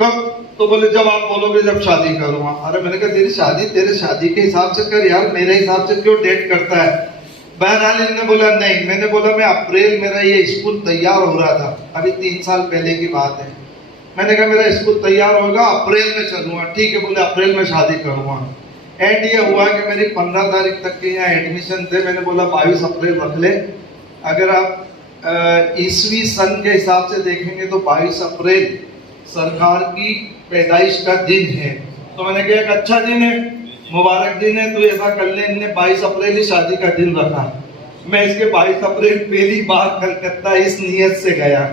कब? तो बोले जब आप बोलोगे जब शादी करूंगा। अरे मैंने कहा तेरी शादी तेरे शादी के हिसाब से कर यार, मेरे हिसाब से क्यों डेट करता है? बहरहाल इन्होंने बोला नहीं। मैंने बोला मैं अप्रैल, मेरा ये स्कूल तैयार हो रहा था, अभी 3 साल पहले की बात है। मैंने कहा मेरा स्कूल तैयार होगा, अप्रैल में चलूंगा। ठीक है, बोले अप्रैल में शादी करूंगा। एंड ये हुआ कि मेरी 15 तारीख तक के यहाँ एडमिशन थे। मैंने बोला 22 अप्रैल रख ले। अगर आप ईस्वी सन के हिसाब से देखेंगे तो 22 अप्रैल सरकार की पैदाइश का दिन है। तो मैंने कहा एक अच्छा दिन है, मुबारक दिन है, तो ऐसा कर ले। इन्हें 22 अप्रैल ही शादी का दिन रखा। मैं इसके 22 अप्रैल पहली बार कलकत्ता इस नियत से गया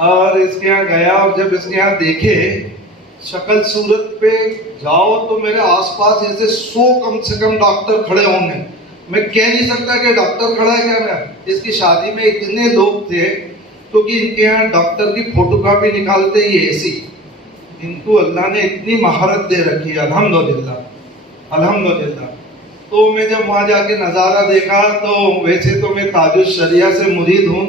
और इसके यहाँ गया, और जब इसके यहाँ देखे शक्ल सूरत पे जाओ तो मेरे आसपास ऐसे 100 कम से कम डॉक्टर खड़े होंगे। मैं कह नहीं सकता कि डॉक्टर खड़ा है क्या, मैं इसकी शादी में इतने लोग थे क्योंकि इनके यहाँ डॉक्टर की फोटोकॉपी निकालते ही ऐसी, इनको अल्लाह ने इतनी महारत दे रखी है, अल्हम्दुलिल्लाह अल्हम्दुलिल्लाह। तो मैं जब वहाँ जाके नज़ारा देखा तो वैसे तो मैं ताजुल शरिया से मुरीद हूँ,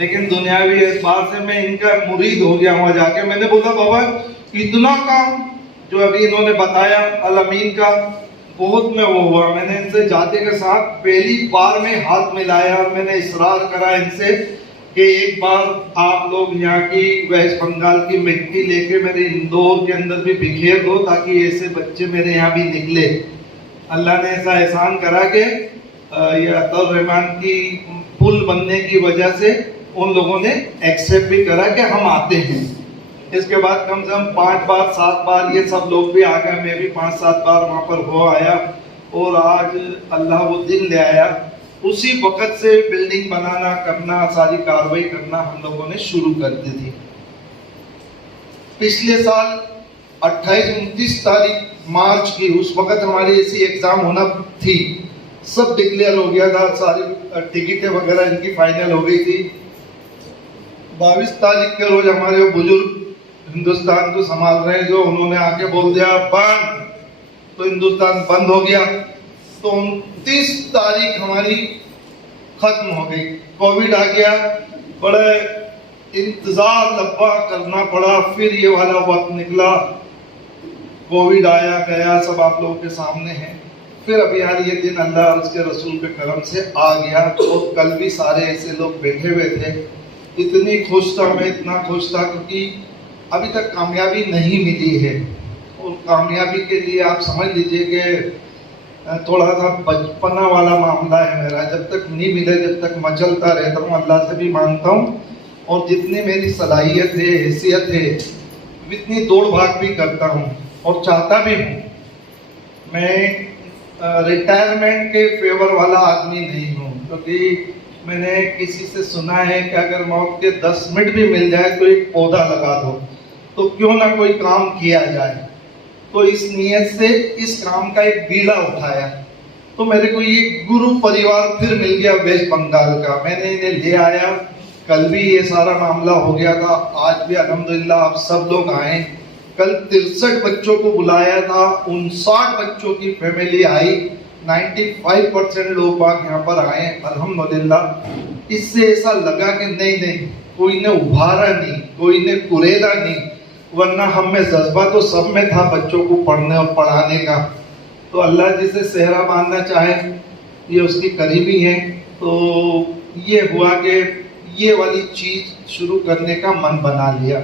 लेकिन दुनियावी एतबार से मैं इनका मुरीद हो गया। वहाँ जाके मैंने बोला बाबा इतना काम जो अभी इन्होंने बताया अल अमीन का, बहुत में वो हुआ। मैंने इनसे जाते के साथ पहली बार में हाथ मिलाया और मैंने इसरार करा इनसे कि एक बार आप लोग यहाँ की वेस्ट बंगाल की मिट्टी लेके मेरे इंदौर के अंदर भी बिखेर दो ताकि ऐसे बच्चे मेरे यहाँ भी निकले। अल्लाह ने ऐसा एहसान करा कि ये अतुर रहमान की पुल बनने की वजह से उन लोगों ने एक्सेप्ट भी करा कि हम आते हैं। इसके बाद कम से कम 5 बार 7 बार ये सब लोग भी आ गए, मैं भी 5-7 बार वहाँ पर हो आया और आज अल्लाह वो दिन ले आया। उसी वक्त से बिल्डिंग बनाना करना सारी कार्रवाई करना हम लोगों ने शुरू कर दी थी। पिछले साल 28-29 तारीख मार्च की उस वक्त हमारी ऐसी एग्जाम होना थी, सब डिक्लेयर हो गया था, सारी टिकटें वगैरह इनकी फाइनल हो गई थी। 22 तारीख के रोज हमारे बुजुर्ग हिंदुस्तान को संभाल रहे हैं जो उन्होंने आके बोल दिया बंद, तो हिंदुस्तान बंद हो गया। तो 29 तारीख हमारी खत्म हो गई, कोविड आ गया, बड़े इंतजार लंबा करना पड़ा। फिर ये वाला वक्त निकला, कोविड आया गया, सब आप लोगों के सामने है। फिर अभी यार ये दिन अल्लाह और उसके रसूल के करम से आ गया। तो कल भी सारे ऐसे लोग बैठे हुए थे, इतनी खुश था मैं, इतना खुश था क्योंकि अभी तक कामयाबी नहीं मिली है। और कामयाबी के लिए आप समझ लीजिए कि थोड़ा सा बचपना वाला मामला है मेरा, जब तक नहीं मिले जब तक मचलता रहता हूँ, अल्लाह से भी मांगता हूँ और जितनी मेरी सलाहियत है हैसियत है इतनी दौड़ भाग भी करता हूँ और चाहता भी हूँ। मैं रिटायरमेंट के फेवर वाला आदमी नहीं हूँ, क्योंकि मैंने किसी से सुना है कि अगर मौत के 10 मिनट भी मिल जाए तो एक पौधा लगा दो, तो क्यों ना कोई काम किया जाए। तो इस नियत से इस काम का एक बीड़ा उठाया। तो मेरे को ये गुरु परिवार फिर मिल गया वेस्ट बंगाल का, मैंने इन्हें ले आया। कल भी ये सारा मामला हो गया था, आज भी अल्हम्दुलिल्लाह आप सब लोग आए। कल 63 बच्चों को बुलाया था, 59 बच्चों की फैमिली आई, 95% लोग बाग यहाँ पर आए अल्हम्दुलिल्लाह। इससे ऐसा लगा कि नहीं कोई ने उभारा नहीं, कोई ने कुरेदा नहीं, वरना हम में जज्बा तो सब में था बच्चों को पढ़ने और पढ़ाने का। तो अल्लाह जिसे सेहरा बांधना चाहे ये उसकी करीबी है। तो ये हुआ कि ये वाली चीज शुरू करने का मन बना लिया।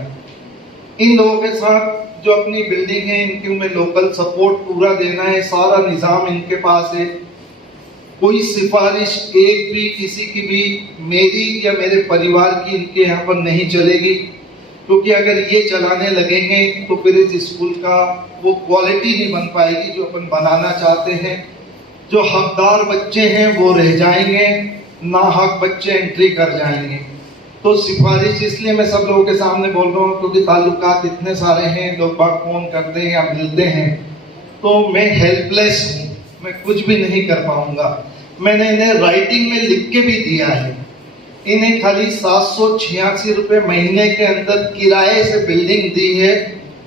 इन लोगों के साथ जो अपनी बिल्डिंग है इनकी में लोकल सपोर्ट पूरा देना है, सारा निज़ाम इनके पास है। कोई सिफारिश एक भी किसी की भी मेरी या मेरे परिवार की इनके यहाँ पर नहीं चलेगी, क्योंकि अगर ये चलाने लगेंगे तो फिर इस स्कूल का वो क्वालिटी नहीं बन पाएगी जो अपन बनाना चाहते हैं। जो हकदार बच्चे हैं वो रह जाएंगे, नाहक बच्चे एंट्री कर जाएंगे। तो सिफारिश इसलिए मैं सब लोगों के सामने बोल रहा हूँ क्योंकि ताल्लुकात इतने सारे हैं, लोग बाग फोन करते हैं या मिलते हैं, तो मैं हेल्पलेस हूँ, मैं कुछ भी नहीं कर पाऊंगा। मैंने इन्हें राइटिंग में लिख के भी दिया है, इन्हें खाली 786 रुपये महीने के अंदर किराए से बिल्डिंग दी है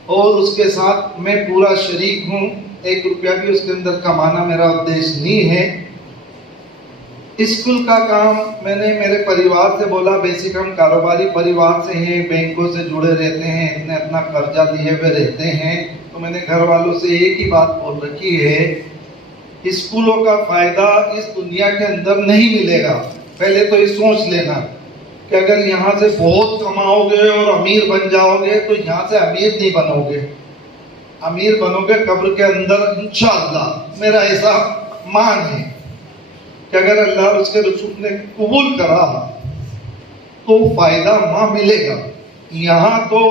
और उसके साथ मैं पूरा शरीक हूँ। 1 रुपया भी उसके अंदर कमाना मेरा उद्देश्य नहीं है। स्कूल का काम मैंने मेरे परिवार से बोला, बेसिक हम कारोबारी परिवार से हैं, बैंकों से जुड़े रहते हैं, इतने अपना कर्जा लिए हुए रहते हैं। तो मैंने घर वालों से एक ही बात बोल रखी है, स्कूलों का फायदा इस दुनिया के अंदर नहीं मिलेगा। पहले तो ये सोच लेना कि अगर यहाँ से बहुत कमाओगे और अमीर बन जाओगे तो यहाँ से अमीर नहीं बनोगे, अमीर बनोगे कब्र के अंदर इंशाअल्लाह। मेरा ऐसा मान है कि अगर अल्लाह और उसके रसूल ने कबूल करा तो फायदा वहाँ मिलेगा। यहाँ तो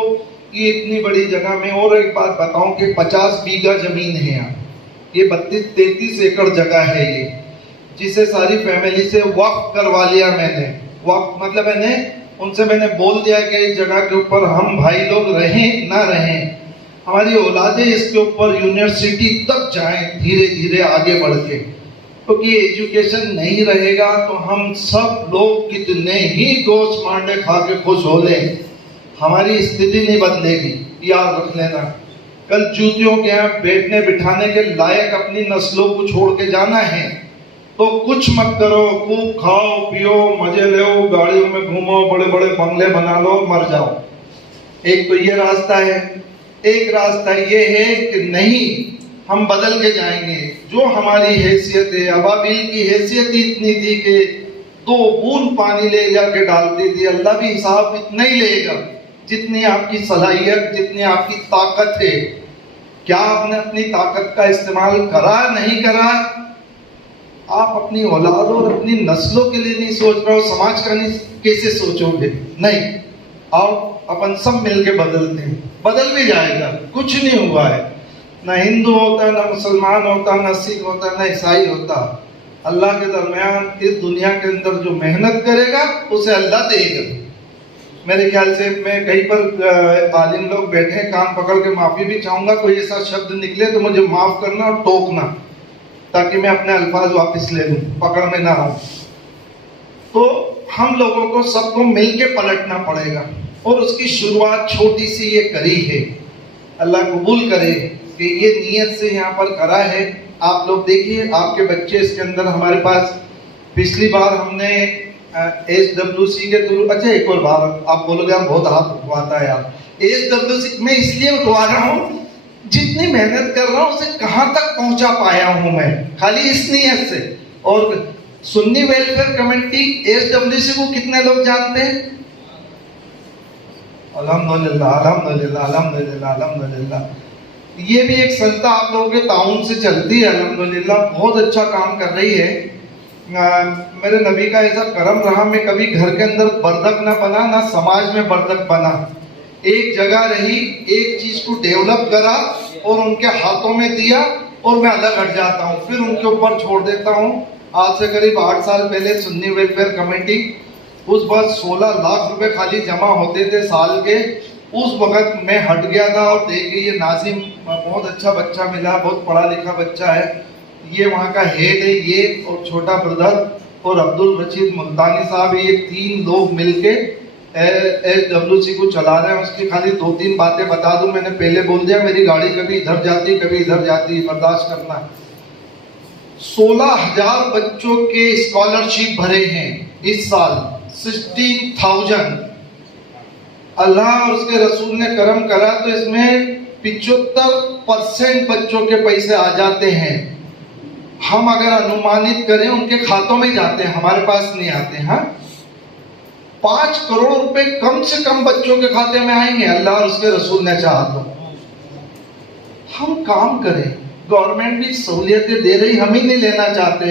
ये इतनी बड़ी जगह में, और एक बात बताऊं कि 50 बीघा जमीन है यहाँ, ये 32-33 एकड़ जगह है ये, जिसे सारी फैमिली से वक्फ करवा लिया मैंने। वक्फ मतलब मैंने बोल दिया कि इस जगह के ऊपर हम भाई लोग रहें ना रहें, हमारी औलादें इसके ऊपर यूनिवर्सिटी तक जाएं धीरे धीरे आगे बढ़ के। क्योंकि एजुकेशन नहीं रहेगा तो हम सब लोग कितने ही गोश्त मांडे खा के खुश हो लें, हमारी स्थिति नहीं बदलेगी। याद रख लेना, कल जूतियों के यहाँ बैठने बिठाने के लायक अपनी नस्लों को छोड़ के जाना है तो कुछ मत करो, खूब खाओ पियो, मजे लो, गाड़ियों में घूमो, बड़े बड़े बंगले बना लो, मर जाओ। एक तो ये रास्ता है। एक रास्ता ये है कि नहीं, हम बदल के जाएंगे। जो हमारी हैसियत है, अबाबिल की हैसियत ही इतनी थी कि 2 बूंद पानी ले जाके डालती थी, अल्लाह भी हिसाब इतना ही लेगा जितनी आपकी सलाहियत, जितनी आपकी ताकत है। क्या आपने अपनी ताकत का इस्तेमाल करा, नहीं करा? आप अपनी औलाद और अपनी नस्लों के लिए नहीं सोच रहे हो, समाज का नहीं कैसे सोचोगे? नहीं, आओ अपन सब मिलके बदलते हैं। बदल भी जाएगा, कुछ नहीं हुआ है। ना हिंदू होता, ना मुसलमान होता, ना सिख होता, ना ईसाई होता। अल्लाह के दरमियान इस दुनिया के अंदर जो मेहनत करेगा उसे अल्लाह देगा। मेरे ख्याल से मैं कहीं पर आलिम लोग बैठे हैं, कान पकड़ के माफी भी चाहूंगा, कोई ऐसा शब्द निकले तो मुझे माफ करना और टोकना, ताकि मैं अपने अल्फाज वापस ले लूं, पकड़ में ना आऊं। तो हम लोगों को सबको मिलके पलटना पड़ेगा और उसकी शुरुआत छोटी सी ये करी है। अल्लाह कबूल करे कि ये नीयत से यहाँ पर करा है। आप लोग देखिए, आपके बच्चे इसके अंदर हमारे पास, पिछली बार हमने SWC के थ्रू, अच्छा एक और बार आप बोलोगे यार बहुत हाथ उठवाता है यार, SWC मैं इसलिए उठवा रहा हूँ, जितनी मेहनत कर रहा हूँ उसे कहाँ तक पहुंचा पाया हूँ मैं, खाली इस नीयत से। और सुन्नी वेलफेयर कमेटी SWC को कितने लोग जानते हैं? अल्हम्दुलिल्लाह अल्हम्दुलिल्लाह अल्हम्दुलिल्लाह अल्हम्दुलिल्लाह। ये भी एक संस्था आप लोगों के ताउन से चलती है, अल्हम्दुलिल्लाह बहुत अच्छा काम कर रही है। मेरे नबी का ऐसा करम रहा, मैं कभी घर के अंदर बर्दक ना बना, ना समाज में बर्दक बना। एक जगह रही, एक चीज को डेवलप करा और उनके हाथों में दिया और मैं अलग हट जाता हूँ, फिर उनके ऊपर छोड़ देता हूँ। आज से करीब 8 साल पहले सुन्नी वेलफेयर कमेटी, उस वक्त 16 लाख रुपए खाली जमा होते थे साल के। उस वक्त मैं हट गया था और देखे ये नाजिम बहुत अच्छा बच्चा मिला, बहुत पढ़ा लिखा बच्चा है, ये वहाँ का हेड है, ये और छोटा ब्रदर और अब्दुल रशीद मुल्तानी साहब, ये 3 लोग मिलके SWC को चला रहे हैं। उसकी खाली 2-3 बातें बता दूं, मैंने पहले बोल दिया, मेरी गाड़ी कभी इधर जाती कभी इधर जाती, बर्दाश्त करना। 16,000 बच्चों के स्कॉलरशिप भरे हैं इस साल, 16,000। अल्लाह और उसके रसूल ने करम करा तो इसमें 75% बच्चों के पैसे आ जाते हैं। हम अगर अनुमानित करें उनके खातों में जाते हैं, हमारे पास नहीं आते। हाँ, 5 करोड़ रुपए कम से कम बच्चों के खाते में आएंगे, अल्लाह और उसके रसूल ने चाहा तो। हम काम करें, गवर्नमेंट भी सहूलियतें दे रही, हम ही नहीं लेना चाहते।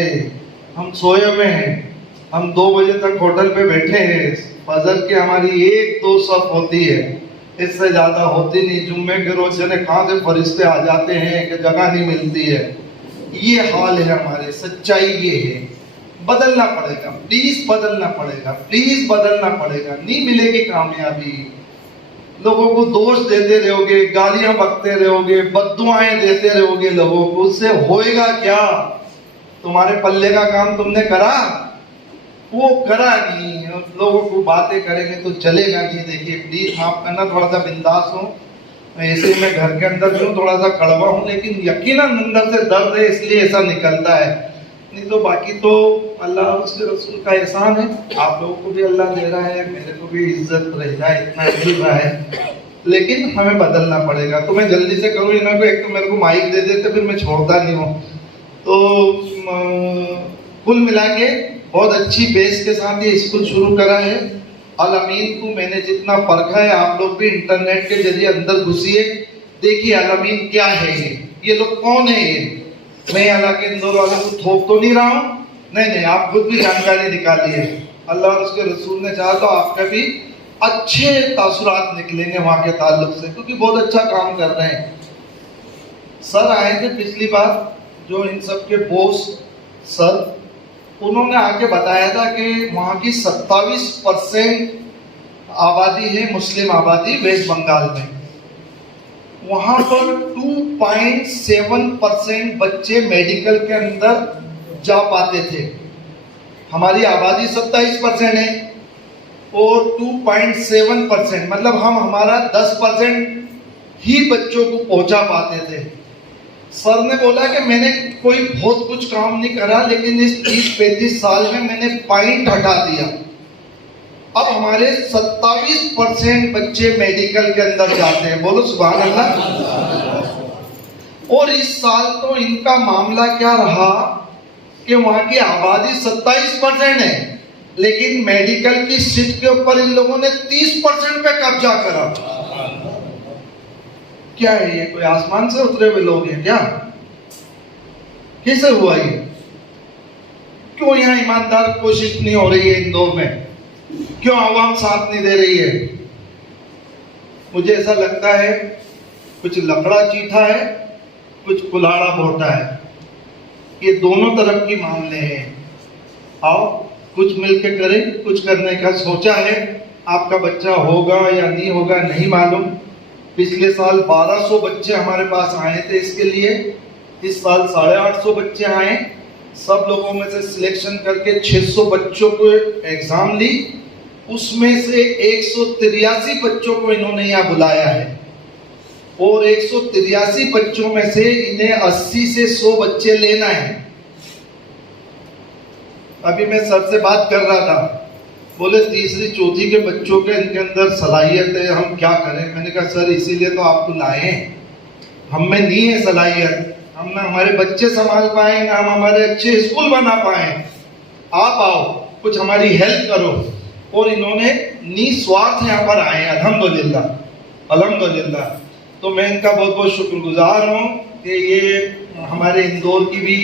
हम सोए हुए हैं, हम 2 बजे तक होटल पे बैठे हैं, फजर की हमारी 1-2 सफ होती है, इससे ज्यादा होती नहीं। जुम्मे के रोज जने कहाँ से फरिश्ते आ जाते हैं कि जगह नहीं मिलती है। ये हाल है हमारे, सच्चाई ये है। बदलना पड़ेगा, प्लीज बदलना पड़ेगा, प्लीज बदलना पड़ेगा। नहीं मिलेगी कामयाबी। लोगों को दोष देते रहोगे, गालियां बकते रहोगे, बद्दुआएं देते रहोगे लोगों को, उससे होएगा क्या? तुम्हारे पल्ले का काम तुमने करा? वो करा नहीं। लोगों को बातें करेंगे तो चलेगा नहीं। देखिए प्लीज माफ करना, थोड़ा सा बिंदास हूँ, ऐसे मैं घर के अंदर हूँ, थोड़ा सा कड़वा हूँ, लेकिन यकीनन अंदर से दर्द है, इसलिए ऐसा निकलता है। नहीं तो बाकी तो अल्लाह और उसके रसूल का एहसान है। आप लोगों को भी अल्लाह दे रहा है, मेरे को भी इज्जत रहा है, इतना मिल रहा है, लेकिन हमें बदलना पड़ेगा। तो मैं जल्दी से करूँ, इन्होंने एक तो मेरे को माइक दे देते, फिर मैं छोड़ता नहीं हूँ। तो कुल मिला के बहुत अच्छी बेस के साथ ये स्कूल शुरू करा है। अल अमीन को मैंने जितना परखा है, आप लोग भी इंटरनेट के जरिए अंदर घुसिए, देखिए अल अमीन क्या है। ये लोग कौन है? ये मैं अल्लाह के इंदौर वालों को थोप तो नहीं रहा हूँ, नहीं, आप खुद भी जानकारी निकाली है। अल्लाह और उसके रसूल ने चाहा तो आपका भी अच्छे तासुरात निकलेंगे वहाँ के ताल्लुक से, क्योंकि बहुत अच्छा काम कर रहे हैं। सर आए थे पिछली बार, जो इन सब के बोस सर, उन्होंने आके बताया था कि वहाँ की 27% आबादी है मुस्लिम आबादी वेस्ट बंगाल में। वहाँ पर 2.7% बच्चे मेडिकल के अंदर जा पाते थे। हमारी आबादी 27% है और 2.7% मतलब हम हमारा 10% ही बच्चों को पहुंचा पाते थे। सर ने बोला कि मैंने कोई बहुत कुछ काम नहीं करा, लेकिन इस 30-35 साल में मैंने पॉइंट हटा दिया। अब हमारे 27% बच्चे मेडिकल के अंदर जाते हैं, बोलो सुभान अल्लाह। और इस साल तो इनका मामला क्या रहा कि वहां की आबादी 27% है, लेकिन मेडिकल की सीट के ऊपर इन लोगों ने 30% पे कब्जा करा। क्या है ये, कोई आसमान से उतरे हुए लोग हैं क्या? कैसे हुआ ये? क्यों यहाँ ईमानदार कोशिश नहीं हो रही है इंदौर में? क्यों आवाम साथ नहीं दे रही है? मुझे ऐसा लगता है कुछ लकड़ा चीठा है, कुछ कुल्हाड़ा भोटा है। ये दोनों तरफ की मामले हैं। आओ कुछ मिलके करें, कुछ करने का सोचा है। आपका बच्चा होगा या नहीं होगा नहीं मालूम। पिछले साल 1200 बच्चे हमारे पास आए थे इसके लिए, इस साल 850 बच्चे आए। सब लोगों में से सिलेक्शन करके 600 बच्चों को एग्जाम ली, उसमें से 183 बच्चों को इन्होंने यहाँ बुलाया है और 183 बच्चों में से इन्हें 80 से 100 बच्चे लेना है। अभी मैं सर से बात कर रहा था, बोले तीसरी चौथी के बच्चों के इनके अंदर सलाहियत है, हम क्या करें? मैंने कहा सर इसीलिए तो आपको लाए, हम में नहीं है सलाहियत, हम ना हमारे बच्चे संभाल पाए, ना हम हमारे अच्छे स्कूल बना पाए। आप आओ, कुछ हमारी हेल्प करो। और इन्होंने निस्वार्थ यहाँ पर आए, अल्हम्दुलिल्लाह अल्हम्दुलिल्लाह। तो मैं इनका बहुत बहुत शुक्रगुजार हूँ कि ये हमारे इंदौर की भी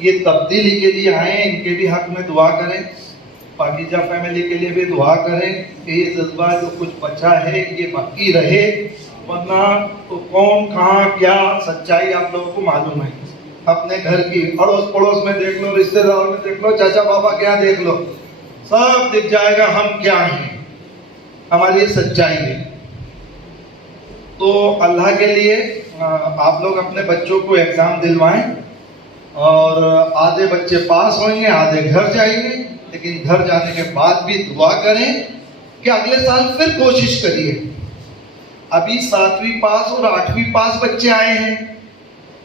ये तब्दीली के लिए आए। इनके भी हक में दुआ करें, पाकीजा फैमिली के लिए भी दुआ करें कि ये जज्बा जो कुछ बचा है ये बाकी रहे, वरना तो कौन कहाँ क्या सच्चाई आप लोगों को मालूम है। अपने घर की अड़ोस पड़ोस में देख लो, रिश्तेदार में देख लो, चाचा बाबा क्या देख लो, सब दिख जाएगा हम क्या हैं, हमारी सच्चाई है। तो अल्लाह के लिए आप लोग अपने बच्चों को एग्जाम दिलवाएं और आधे बच्चे पास होंगे, आधे घर जाएंगे, लेकिन घर जाने के बाद भी दुआ करें कि अगले साल फिर कोशिश करिए। अभी 7वीं पास और 8वीं पास बच्चे आए हैं,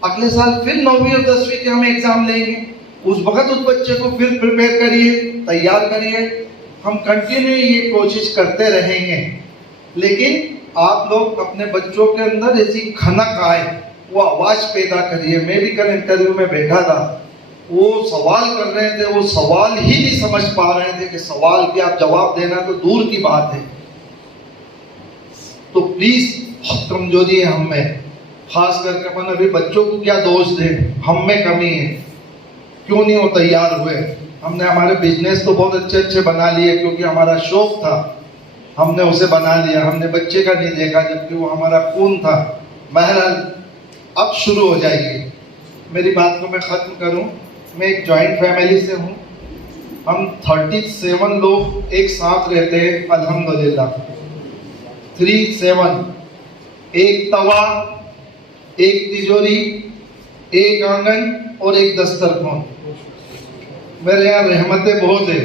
अगले साल फिर 9वीं और 10वीं के हम एग्जाम लेंगे। उस वक्त उस बच्चे को फिर प्रिपेयर करिए, तैयार करिए। हम कंटिन्यू ये कोशिश करते रहेंगे, लेकिन आप लोग अपने बच्चों के अंदर ऐसी खनक आए, वो आवाज पैदा करिए। मैं भी कल इंटरव्यू में बैठा था, वो सवाल कर रहे थे, वो सवाल ही नहीं समझ पा रहे थे कि सवाल की आप जवाब देना तो दूर की बात है। तो प्लीज बहुत कमजोरी है हम में, खास करके अपन अभी बच्चों को क्या दोष दें, हम में कमी है। क्यों नहीं वो तैयार हुए? हमने हमारे बिजनेस तो बहुत अच्छे अच्छे बना लिए क्योंकि हमारा शौक था, हमने उसे बना लिया, हमने बच्चे का नहीं देखा जबकि वो हमारा खून था। बहरहाल अब शुरू हो जाएगी। मेरी बात को मैं खत्म करूं, मैं एक जॉइंट फैमिली से हूं, हम 37 लोग एक साथ रहते हैं अल्हम्दुलिल्लाह। 37, एक तवा, एक तिजोरी, एक आंगन और एक दस्तरखान। मेरे यहाँ रहमतें बहुत है।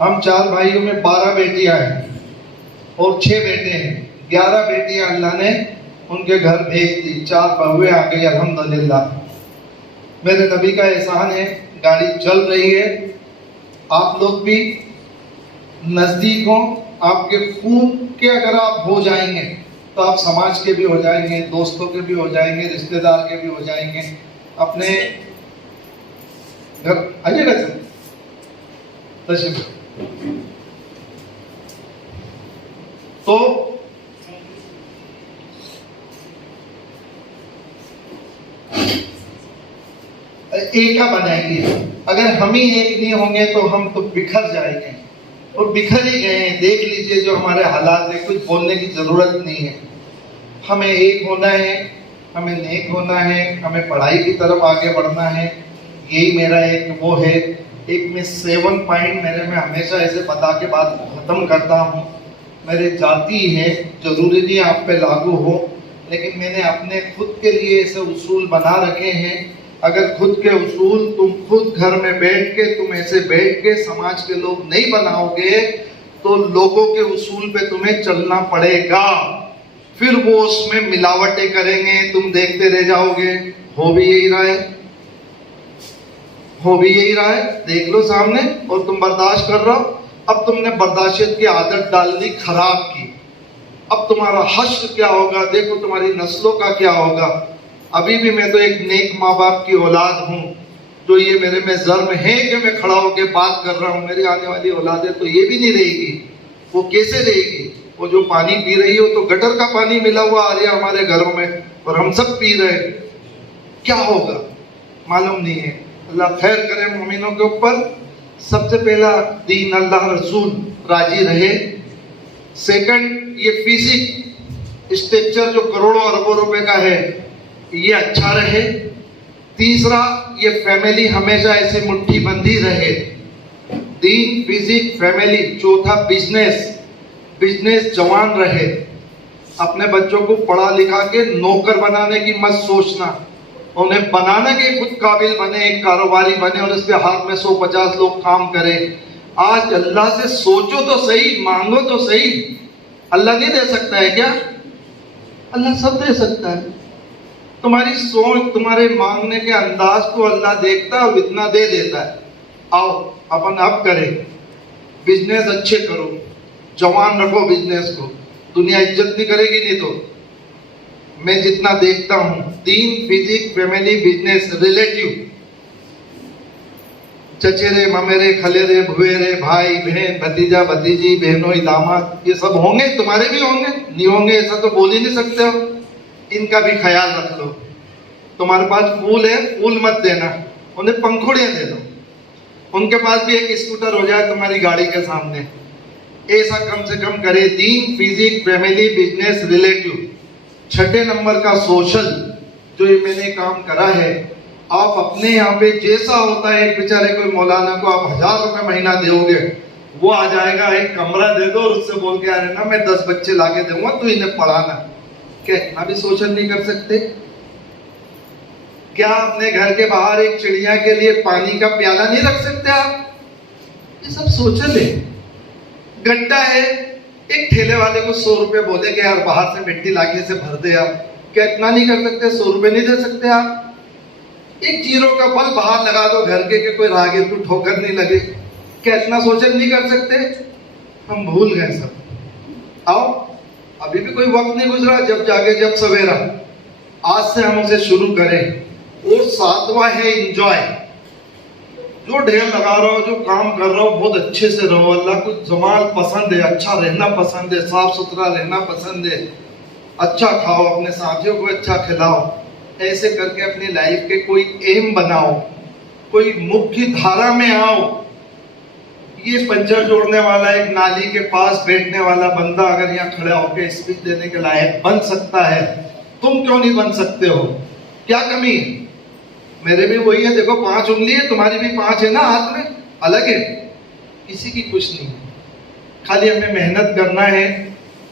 हम 4 भाइयों में 12 बेटियां हैं और 6 बेटे हैं। 11 बेटियां अल्लाह ने उनके घर भेज दी, 4 बहुएं आ गई अल्हम्दुलिल्लाह। मेरे नबी का एहसान है, गाड़ी चल रही है। आप लोग भी नजदीक हो, आपके खून के अगर आप हो जाएंगे तो आप समाज के भी हो जाएंगे, दोस्तों के भी हो जाएंगे, रिश्तेदार के भी हो जाएंगे। अपने घर आइएगा सर, तशरीफ। तो एका बनाएंगे। अगर हम ही एक नहीं होंगे तो हम तो बिखर जाएंगे, और बिखर ही गए हैं। देख लीजिए जो हमारे हालात है, कुछ बोलने की जरूरत नहीं है। हमें एक होना है, हमें नेक होना है, हमें पढ़ाई की तरफ आगे बढ़ना है। यही मेरा एक वो है। एक मैं 7 पॉइंट मेरे में हमेशा ऐसे बता के बात खत्म करता हूँ। मेरे जाती है, जरूरी नहीं आप पे लागू हो, लेकिन मैंने अपने खुद के लिए ऐसे उसूल बना रखे हैं अगर खुद के उसूल तुम खुद घर में बैठ के, तुम ऐसे बैठ के समाज के लोग नहीं बनाओगे तो लोगों के उसूल पे तुम्हें चलना पड़ेगा। फिर वो उसमें मिलावटें करेंगे, तुम देखते रह जाओगे। हो भी यही रहा है, हो भी यही रहा है, देख लो सामने, और तुम बर्दाश्त कर रहे हो। अब तुमने बर्दाश्त की आदत डाल दी, खराब की। अब तुम्हारा हश्र क्या होगा, देखो तुम्हारी नस्लों का क्या होगा। अभी भी मैं तो एक नेक माँ बाप की औलाद हूँ, जो ये मेरे में जर्म है कि मैं खड़ा होकर बात कर रहा हूँ। मेरी आने वाली औलादें तो ये भी नहीं रहेगी, वो कैसे रहेगी? वो जो पानी पी रही हो तो गटर का पानी मिला हुआ आ रहा है हमारे घरों में, और हम सब पी रहे हैं। क्या होगा मालूम नहीं है। अल्लाह खैर करे मोमिनों के ऊपर। सबसे पहला दीन, अल्लाह रसूल राजी रहे। सेकंड, ये फिजिक स्ट्रक्चर जो करोड़ों अरबों रुपए का है ये अच्छा रहे। तीसरा, ये फैमिली हमेशा ऐसे मुट्ठी बंधी रहे। दीन, फिजिक, फैमिली। चौथा, बिजनेस, बिजनेस जवान रहे। अपने बच्चों को पढ़ा लिखा के नौकर बनाने की मत सोचना, उन्हें बनाना के खुद काबिल बने, एक कारोबारी बने और इसके हाथ में 150 लोग काम करें। आज अल्लाह से सोचो तो सही, मांगो तो सही। अल्लाह नहीं दे सकता है क्या? अल्लाह सब दे सकता है। तुम्हारी सोच, तुम्हारे मांगने के अंदाज को अल्लाह देखता है और इतना दे देता है। आओ अपन अब करें, बिजनेस अच्छे करो, जवान रखो बिजनेस को, दुनिया इज्जत नहीं करेगी नहीं तो। मैं जितना देखता हूं, दीन, फिजिक, फैमिली, बिजनेस, रिलेटिव, चचेरे, ममेरे, खलेरे, भुएरे, भाई बहन, भतीजा भतीजी, बहनों, दामाद, ये सब होंगे, तुम्हारे भी होंगे, नहीं होंगे ऐसा तो बोल ही नहीं सकते हो। इनका भी ख्याल रख लो। तुम्हारे पास फूल है, फूल मत देना, उन्हें पंखुड़ियां दे दो। उनके पास भी एक स्कूटर हो जाए तुम्हारी गाड़ी के सामने। ऐसा कम से कम करे। दीन, फिजिक, फैमिली, बिजनेस, रिलेटिव। छठे नंबर का सोशल, जो ये मैंने काम करा है। आप अपने यहाँ पे जैसा होता है, एक बेचारे कोई मौलाना को आप 1000 रुपए महीना दोगे, वो आ जाएगा, एक कमरा दे दो और उससे बोल के आ रहे ना मैं 10 बच्चे लाके दूंगा, तू इन्हें पढ़ाना। क्या अभी सोशल नहीं कर सकते? क्या अपने घर के बाहर एक चिड़िया के लिए पानी का प्याला नहीं रख सकते आप? ये सब सोशल है। गड्ढा है, एक ठेले वाले को 100 रुपए बोले कि यार बाहर से मिट्टी लाके से भर दे आप, क्या इतना नहीं कर सकते? 100 रुपए नहीं दे सकते आप? एक जीरो का बल्ब बाहर लगा दो घर के, कोई राहगीर को ठोकर नहीं लगे, क्या इतना सोशल नहीं कर सकते? हम भूल गए सब। आओ, अभी भी कोई वक्त नहीं गुजरा, जब जागे जब सवेरा। आज से हम उसे शुरू करें। और 7वां है इंजॉय। जो ढेर लगा रहा हो, जो काम कर रहा हो, बहुत अच्छे से रहो। अल्लाह को जमाल पसंद है, अच्छा रहना पसंद है, साफ सुथरा रहना पसंद है। अच्छा खाओ, अपने साथियों को अच्छा खिलाओ। ऐसे करके अपनी लाइफ के कोई एम बनाओ, कोई मुख्य धारा में आओ। ये पंचर जोड़ने वाला, एक नाली के पास बैठने वाला बंदा अगर यहाँ खड़ा होकर स्पीच देने के लायक बन सकता है, तुम क्यों नहीं बन सकते हो? क्या कमी है? मेरे भी वही है, देखो 5 उंगली है, तुम्हारी भी 5 है ना हाथ में, अलग है, किसी की कुछ नहीं। खाली हमें मेहनत करना है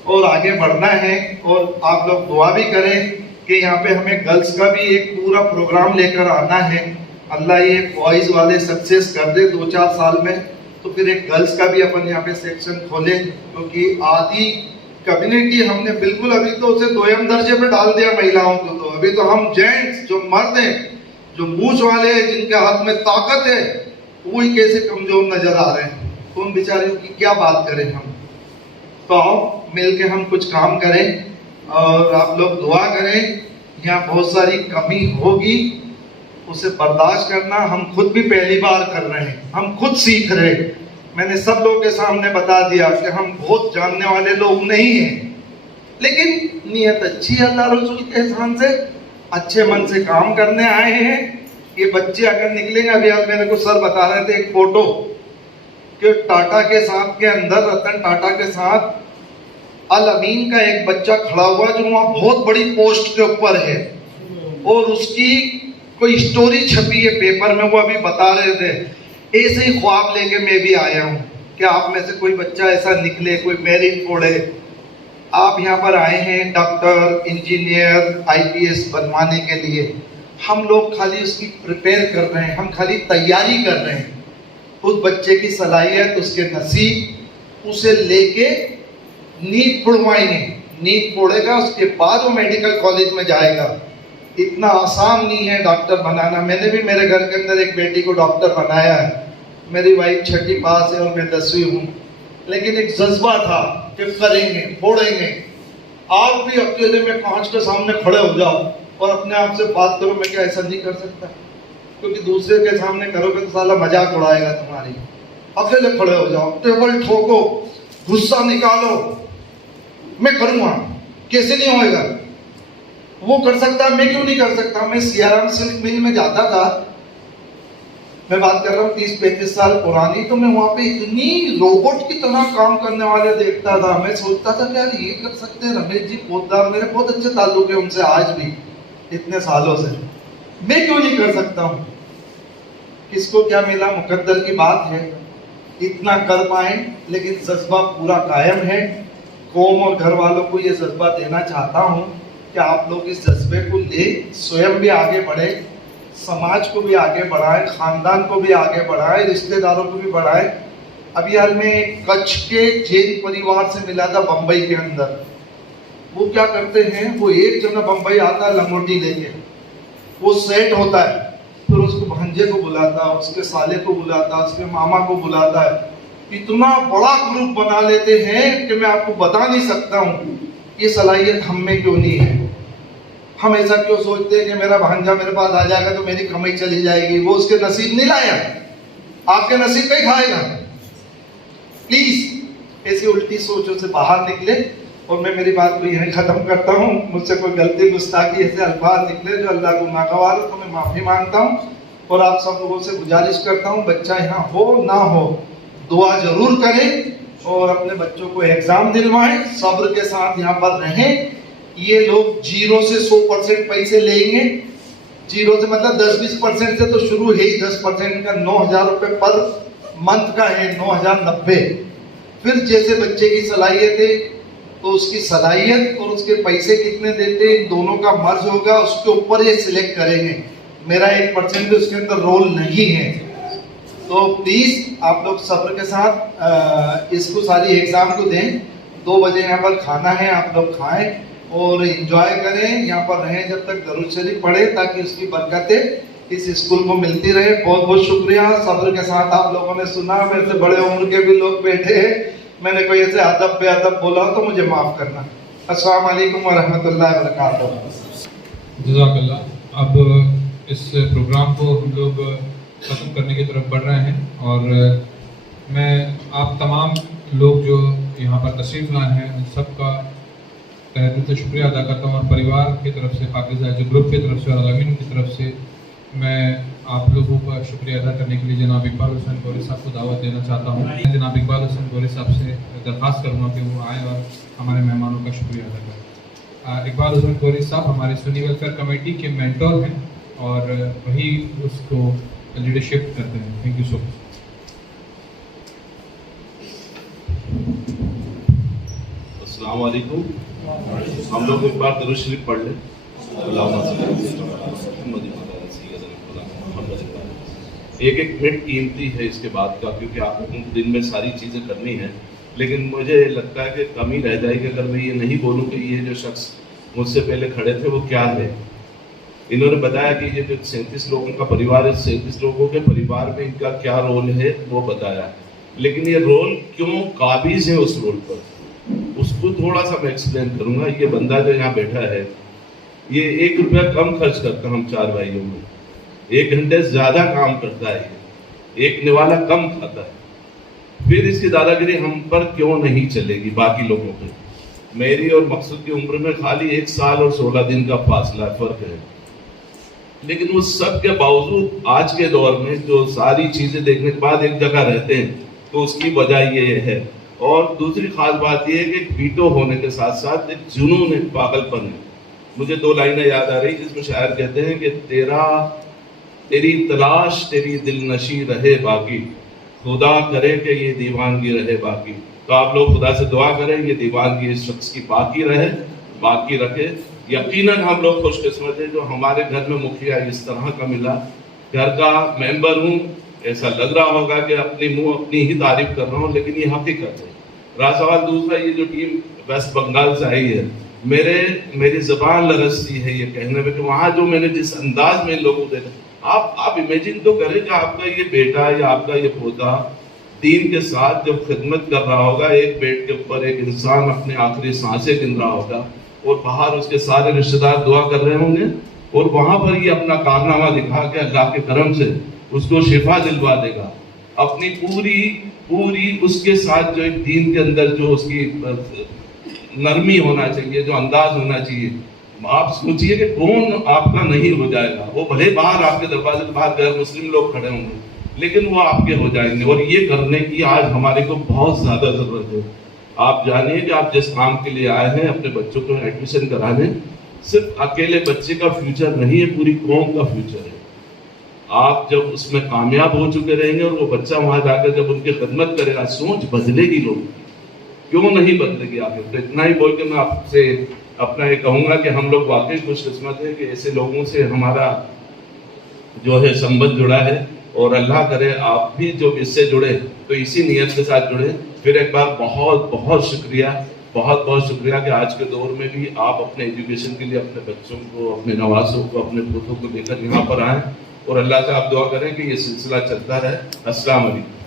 और आगे बढ़ना है। और आप लोग दुआ भी करें कि यहाँ पे हमें गर्ल्स का भी एक पूरा प्रोग्राम लेकर आना है। अल्लाह ये बॉयज वाले सक्सेस कर दे 2-4 साल में, तो फिर एक गर्ल्स का भी अपन यहाँ पे सेक्शन खोले, क्योंकि आधी कम्युनिटी हमने बिल्कुल अभी तो उसे 2म दर्जे पे डाल दिया महिलाओं को। तो अभी तो हम जेंट्स जो मर्द हैं, जो मूछ वाले हैं, जिनके हाथ में ताकत है, वो ही कैसे कमजोर नजर आ रहे हैं। तो उन बेचारियों की क्या बात करें हम? तो आओ मिल के हम कुछ काम करें और आप लोग दुआ करें। यहाँ बहुत सारी कमी होगी, उसे बर्दाश्त करना। हम खुद भी पहली बार कर रहे हैं, हम खुद सीख रहे हैं। मैंने सब लोगों के सामने बता दिया कि हम बहुत जानने वाले लोग नहीं हैं, लेकिन नीयत अच्छी है, अल्लाह रसूल के एहसान से अच्छे मन से काम करने आए हैं। ये बच्चे अगर निकलेंगे, अभी आज मेरे को सर बता रहे थे एक फोटो कि टाटा के साथ के अंदर, रतन टाटा के साथ अल अमीन का एक बच्चा खड़ा हुआ जो वहाँ बहुत बड़ी पोस्ट के ऊपर है, और उसकी कोई स्टोरी छपी है पेपर में, वो अभी बता रहे थे। ऐसे ही ख्वाब लेके मैं भी आया हूँ कि आप में से कोई बच्चा ऐसा निकले, कोई मेरिट फोड़े। आप यहाँ पर आए हैं डॉक्टर, इंजीनियर, IPS बनवाने के लिए। हम लोग खाली उसकी प्रिपेयर कर रहे हैं, हम खाली तैयारी कर रहे हैं। उस बच्चे की सलाहियत, उसके नसीब, उसे लेके नीट पढ़वाएंगे, नीट पढ़ेगा, उसके बाद वो मेडिकल कॉलेज में जाएगा। इतना आसान नहीं है डॉक्टर बनाना। मैंने भी मेरे घर के अंदर एक बेटी को डॉक्टर बनाया है। मेरी वाइफ 6ठी पास है और मैं 10वीं हूँ, लेकिन एक जज्बा था कि करेंगे, फोड़ेंगे। आप भी अकेले में कांच के सामने खड़े हो जाओ और अपने आप से बात करो, मैं क्या ऐसा नहीं कर सकता? क्योंकि दूसरे के सामने करोगे तो साला मजाक उड़ाएगा तुम्हारी। अकेले खड़े हो जाओ, टेबल ठोको, गुस्सा निकालो, मैं करूँगा, कैसे नहीं होएगा? वो कर सकता, मैं क्यों नहीं कर सकता? मैं सियाराम सिल्क मिल में जाता था, मैं बात कर रहा हूँ 30-35 साल पुरानी, तो मैं वहां पे इतनी रोबोट की तरह काम करने वाले देखता था। मैं सोचता था कि यार ये कर सकते हैं। रमेश जी पोद्दार, मेरे बहुत अच्छे ताल्लुक है उनसे आज भी, इतने सालों से। मैं क्यों नहीं कर सकता हूँ? किसको क्या मिला, मुकद्दर की बात है। इतना कर पाए, लेकिन जज्बा पूरा कायम है। कौम और घर वालों को ये जज्बा देना चाहता हूँ कि आप लोग इस जज्बे को ले, स्वयं भी आगे बढ़े, समाज को भी आगे बढ़ाए, खानदान को भी आगे बढ़ाए, रिश्तेदारों को भी बढ़ाए। अभी हाल में कच्छ के जैन परिवार से मिला था बंबई के अंदर। वो क्या करते हैं, वो एक जना बंबई आता है लंगोटी लेके, वो सेट होता है, फिर उसको भांजे को बुलाता है, उसके साले को बुलाता है, उसके मामा को बुलाता है। इतना बड़ा ग्रुप बना लेते हैं कि मैं आपको बता नहीं सकता हूँ। ये सलाहियत हम में क्यों नहीं है? हम ऐसा क्यों सोचते हैं कि मेरा भांजा मेरे पास आ जाएगा तो मेरी कमाई चली जाएगी? वो उसके नसीब नहीं लाया, आपके नसीब पे खाएगा। प्लीज ऐसी उल्टी सोचों से बाहर निकले। और मैं मेरी बात को यहीं खत्म करता हूँ। मुझसे कोई गलती गुस्ताखी ऐसे अल्फाज निकले जो अल्लाह को नागवार हो तो मैं माफी मांगता हूँ। और आप सब लोगों से गुजारिश करता हूँ, बच्चा यहाँ हो ना हो, दुआ जरूर करें और अपने बच्चों को एग्जाम दिलवाएं, सब्र के साथ यहाँ पर रहें। ये लोग 0 से 100% पैसे लेंगे। 0 से मतलब 10-20% से तो शुरू है ही, 10% का 9,000 रुपये पर मंथ का है, 9,090। फिर जैसे बच्चे की सलाहियत है तो उसकी सलाहियत और उसके पैसे कितने देते हैं, दोनों का मर्ज होगा, उसके ऊपर ये सिलेक्ट करेंगे। मेरा 1% भी उसके अंदर रोल नहीं है। तो प्लीज आप लोग सब्र के साथ इसको सारी एग्जाम को दें। 2 बजे यहाँ पर खाना है, आप लोग खाएं और एंजॉय करें, यहाँ पर रहें जब तक दरूद शरीफ पढ़े, ताकि उसकी बरकतें इस स्कूल को मिलती रहे। बहुत बहुत शुक्रिया। सब्र के साथ आप लोगों ने सुना। मेरे से बड़े उम्र के भी लोग बैठे हैं, मैंने कोई ऐसे अदब बेअदब बोला तो मुझे माफ करना। अस्सलाम वालेकुम व रहमतुल्लाहि व बरकातहू। जज़ाकल्लाह। अब इस प्रोग्राम को हम लोग खत्म करने की तरफ बढ़ रहे हैं और मैं आप तमाम लोग जो यहाँ पर तशरीफ लाए हैं उन सबका तहे दिल से शुक्रिया अदा करता हूँ। और परिवार की तरफ से, पाकिज़ा जो ग्रुप की तरफ से और अलमीन की तरफ से मैं आप लोगों का शुक्रिया अदा करने के लिए जनाब इकबाल हुसैन गौरी साहब को दावत देना चाहता हूँ। जनाब इकबाल हुसैन गौरी साहब से दरख्वास्त करूँगा कि वो आए और हमारे मेहमानों का शुक्रिया अदा करें। इकबाल हुसैन गौरी साहब हमारे सुन्नी वेलफेयर कमेटी के मेंटोर हैं और वही उसको लीडरशिप करते हैं। Thank you so much. अस्सलाम वालेकुम। हम लोग एक बार दरूद शरीफ पढ़ लें। एक मिनट कीमती है इसके बाद का, क्योंकि आपको दिन में सारी चीज़ें करनी है, लेकिन मुझे लगता है कि कमी रह जाएगी अगर मैं ये नहीं बोलूँ कि ये जो शख्स मुझसे पहले खड़े थे वो क्या है। इन्होंने बताया कि ये जो 37 लोगों का परिवार है, 37 लोगों के परिवार में इनका क्या रोल है वो बताया, लेकिन ये रोल क्यों काबिज है उस रोल पर, उसको थोड़ा सा मैं एक्सप्लेन करूंगा। ये बंदा जो यहाँ बैठा है, ये 1 रुपया कम खर्च करता, हम 4 भाइयों में 1 घंटे ज्यादा काम करता है, एक निवाला कम खाता है। फिर इसकी दादागिरी हम पर क्यों नहीं चलेगी बाकी लोगों पे? मेरी और मकसूद की उम्र में खाली 1 साल और 16 दिन का फासला फर्क है, लेकिन वो सब के बावजूद आज के दौर में जो सारी चीजें देखने के बाद एक जगह रहते हैं, तो उसकी वजह ये है। और दूसरी खास बात यह है कि वीटो होने के साथ साथ एक जुनून, एक पागलपन है। मुझे 2 लाइनें याद आ रही जिसमें शायर कहते हैं कि तेरी तलाश तेरी दिलनशी रहे बाकी, खुदा करे कि ये दीवानगी रहे बाकी। तो आप लोग खुदा से दुआ करें ये दीवानगी इस शख्स की बाकी रहे, बाकी रखे। यकीनन हम लोग खुशकिस्मत हैं जो हमारे घर में मुखिया इस तरह का मिला। घर का मेंबर हूँ, ऐसा लग रहा होगा कि अपनी मुंह अपनी ही तारीफ कर रहा हूँ, लेकिन ये हकीकत है। रहा सवाल दूसरा, ये जो टीम वेस्ट बंगाल से आई है, मेरी ज़बान लरसती है ये कहने में कि वहाँ जो मैंने जिस अंदाज में लोगों को देखा, आप इमेजिन तो करें कि आपका ये बेटा या आपका ये पोता दीन के साथ जब खिदमत कर रहा होगा, एक बेड के ऊपर एक इंसान अपने आखिरी सांसें गिन रहा होगा और बाहर उसके सारे रिश्तेदार दुआ कर रहे होंगे, और वहां पर ये अपना कारनामा दिखा के अल्लाह के करम से उसको शिफा दिलवा देगा। अपनी पूरी उसके साथ जो एक दीन के अंदर जो उसकी नरमी होना चाहिए, जो अंदाज होना चाहिए, आप सोचिए कि कौन आपका नहीं हो जाएगा। वो भले बाहर आपके दरवाजे के बाहर गैर मुस्लिम लोग खड़े होंगे, लेकिन वो आपके हो जाएंगे। और ये करने की आज हमारे को बहुत ज्यादा जरूरत है। आप जानिए कि आप जिस काम के लिए आए हैं अपने बच्चों को एडमिशन कराने, सिर्फ अकेले बच्चे का फ्यूचर नहीं है, पूरी कौम का फ्यूचर है। आप जब उसमें कामयाब हो चुके रहेंगे और वो बच्चा वहां जाकर जब उनकी खिदमत करेगा, सोच बदलेगी लोग, क्यों नहीं बदलेगी आखिर। तो इतना ही बोल के मैं आपसे अपना ये कहूंगा कि हम लोग वाकई खुशकिस्मत है कि ऐसे लोगों से हमारा जो है संबंध जुड़ा है, और अल्लाह करे आप भी जो इससे जुड़े तो इसी नियत के साथ जुड़े। फिर एक बार बहुत बहुत शुक्रिया कि आज के दौर में भी आप अपने एजुकेशन के लिए अपने बच्चों को, अपने नवासों को, अपने पोतों को लेकर यहाँ पर आए, और अल्लाह से आप दुआ करें कि ये सिलसिला चलता रहे। अस्सलाम वालेकुम।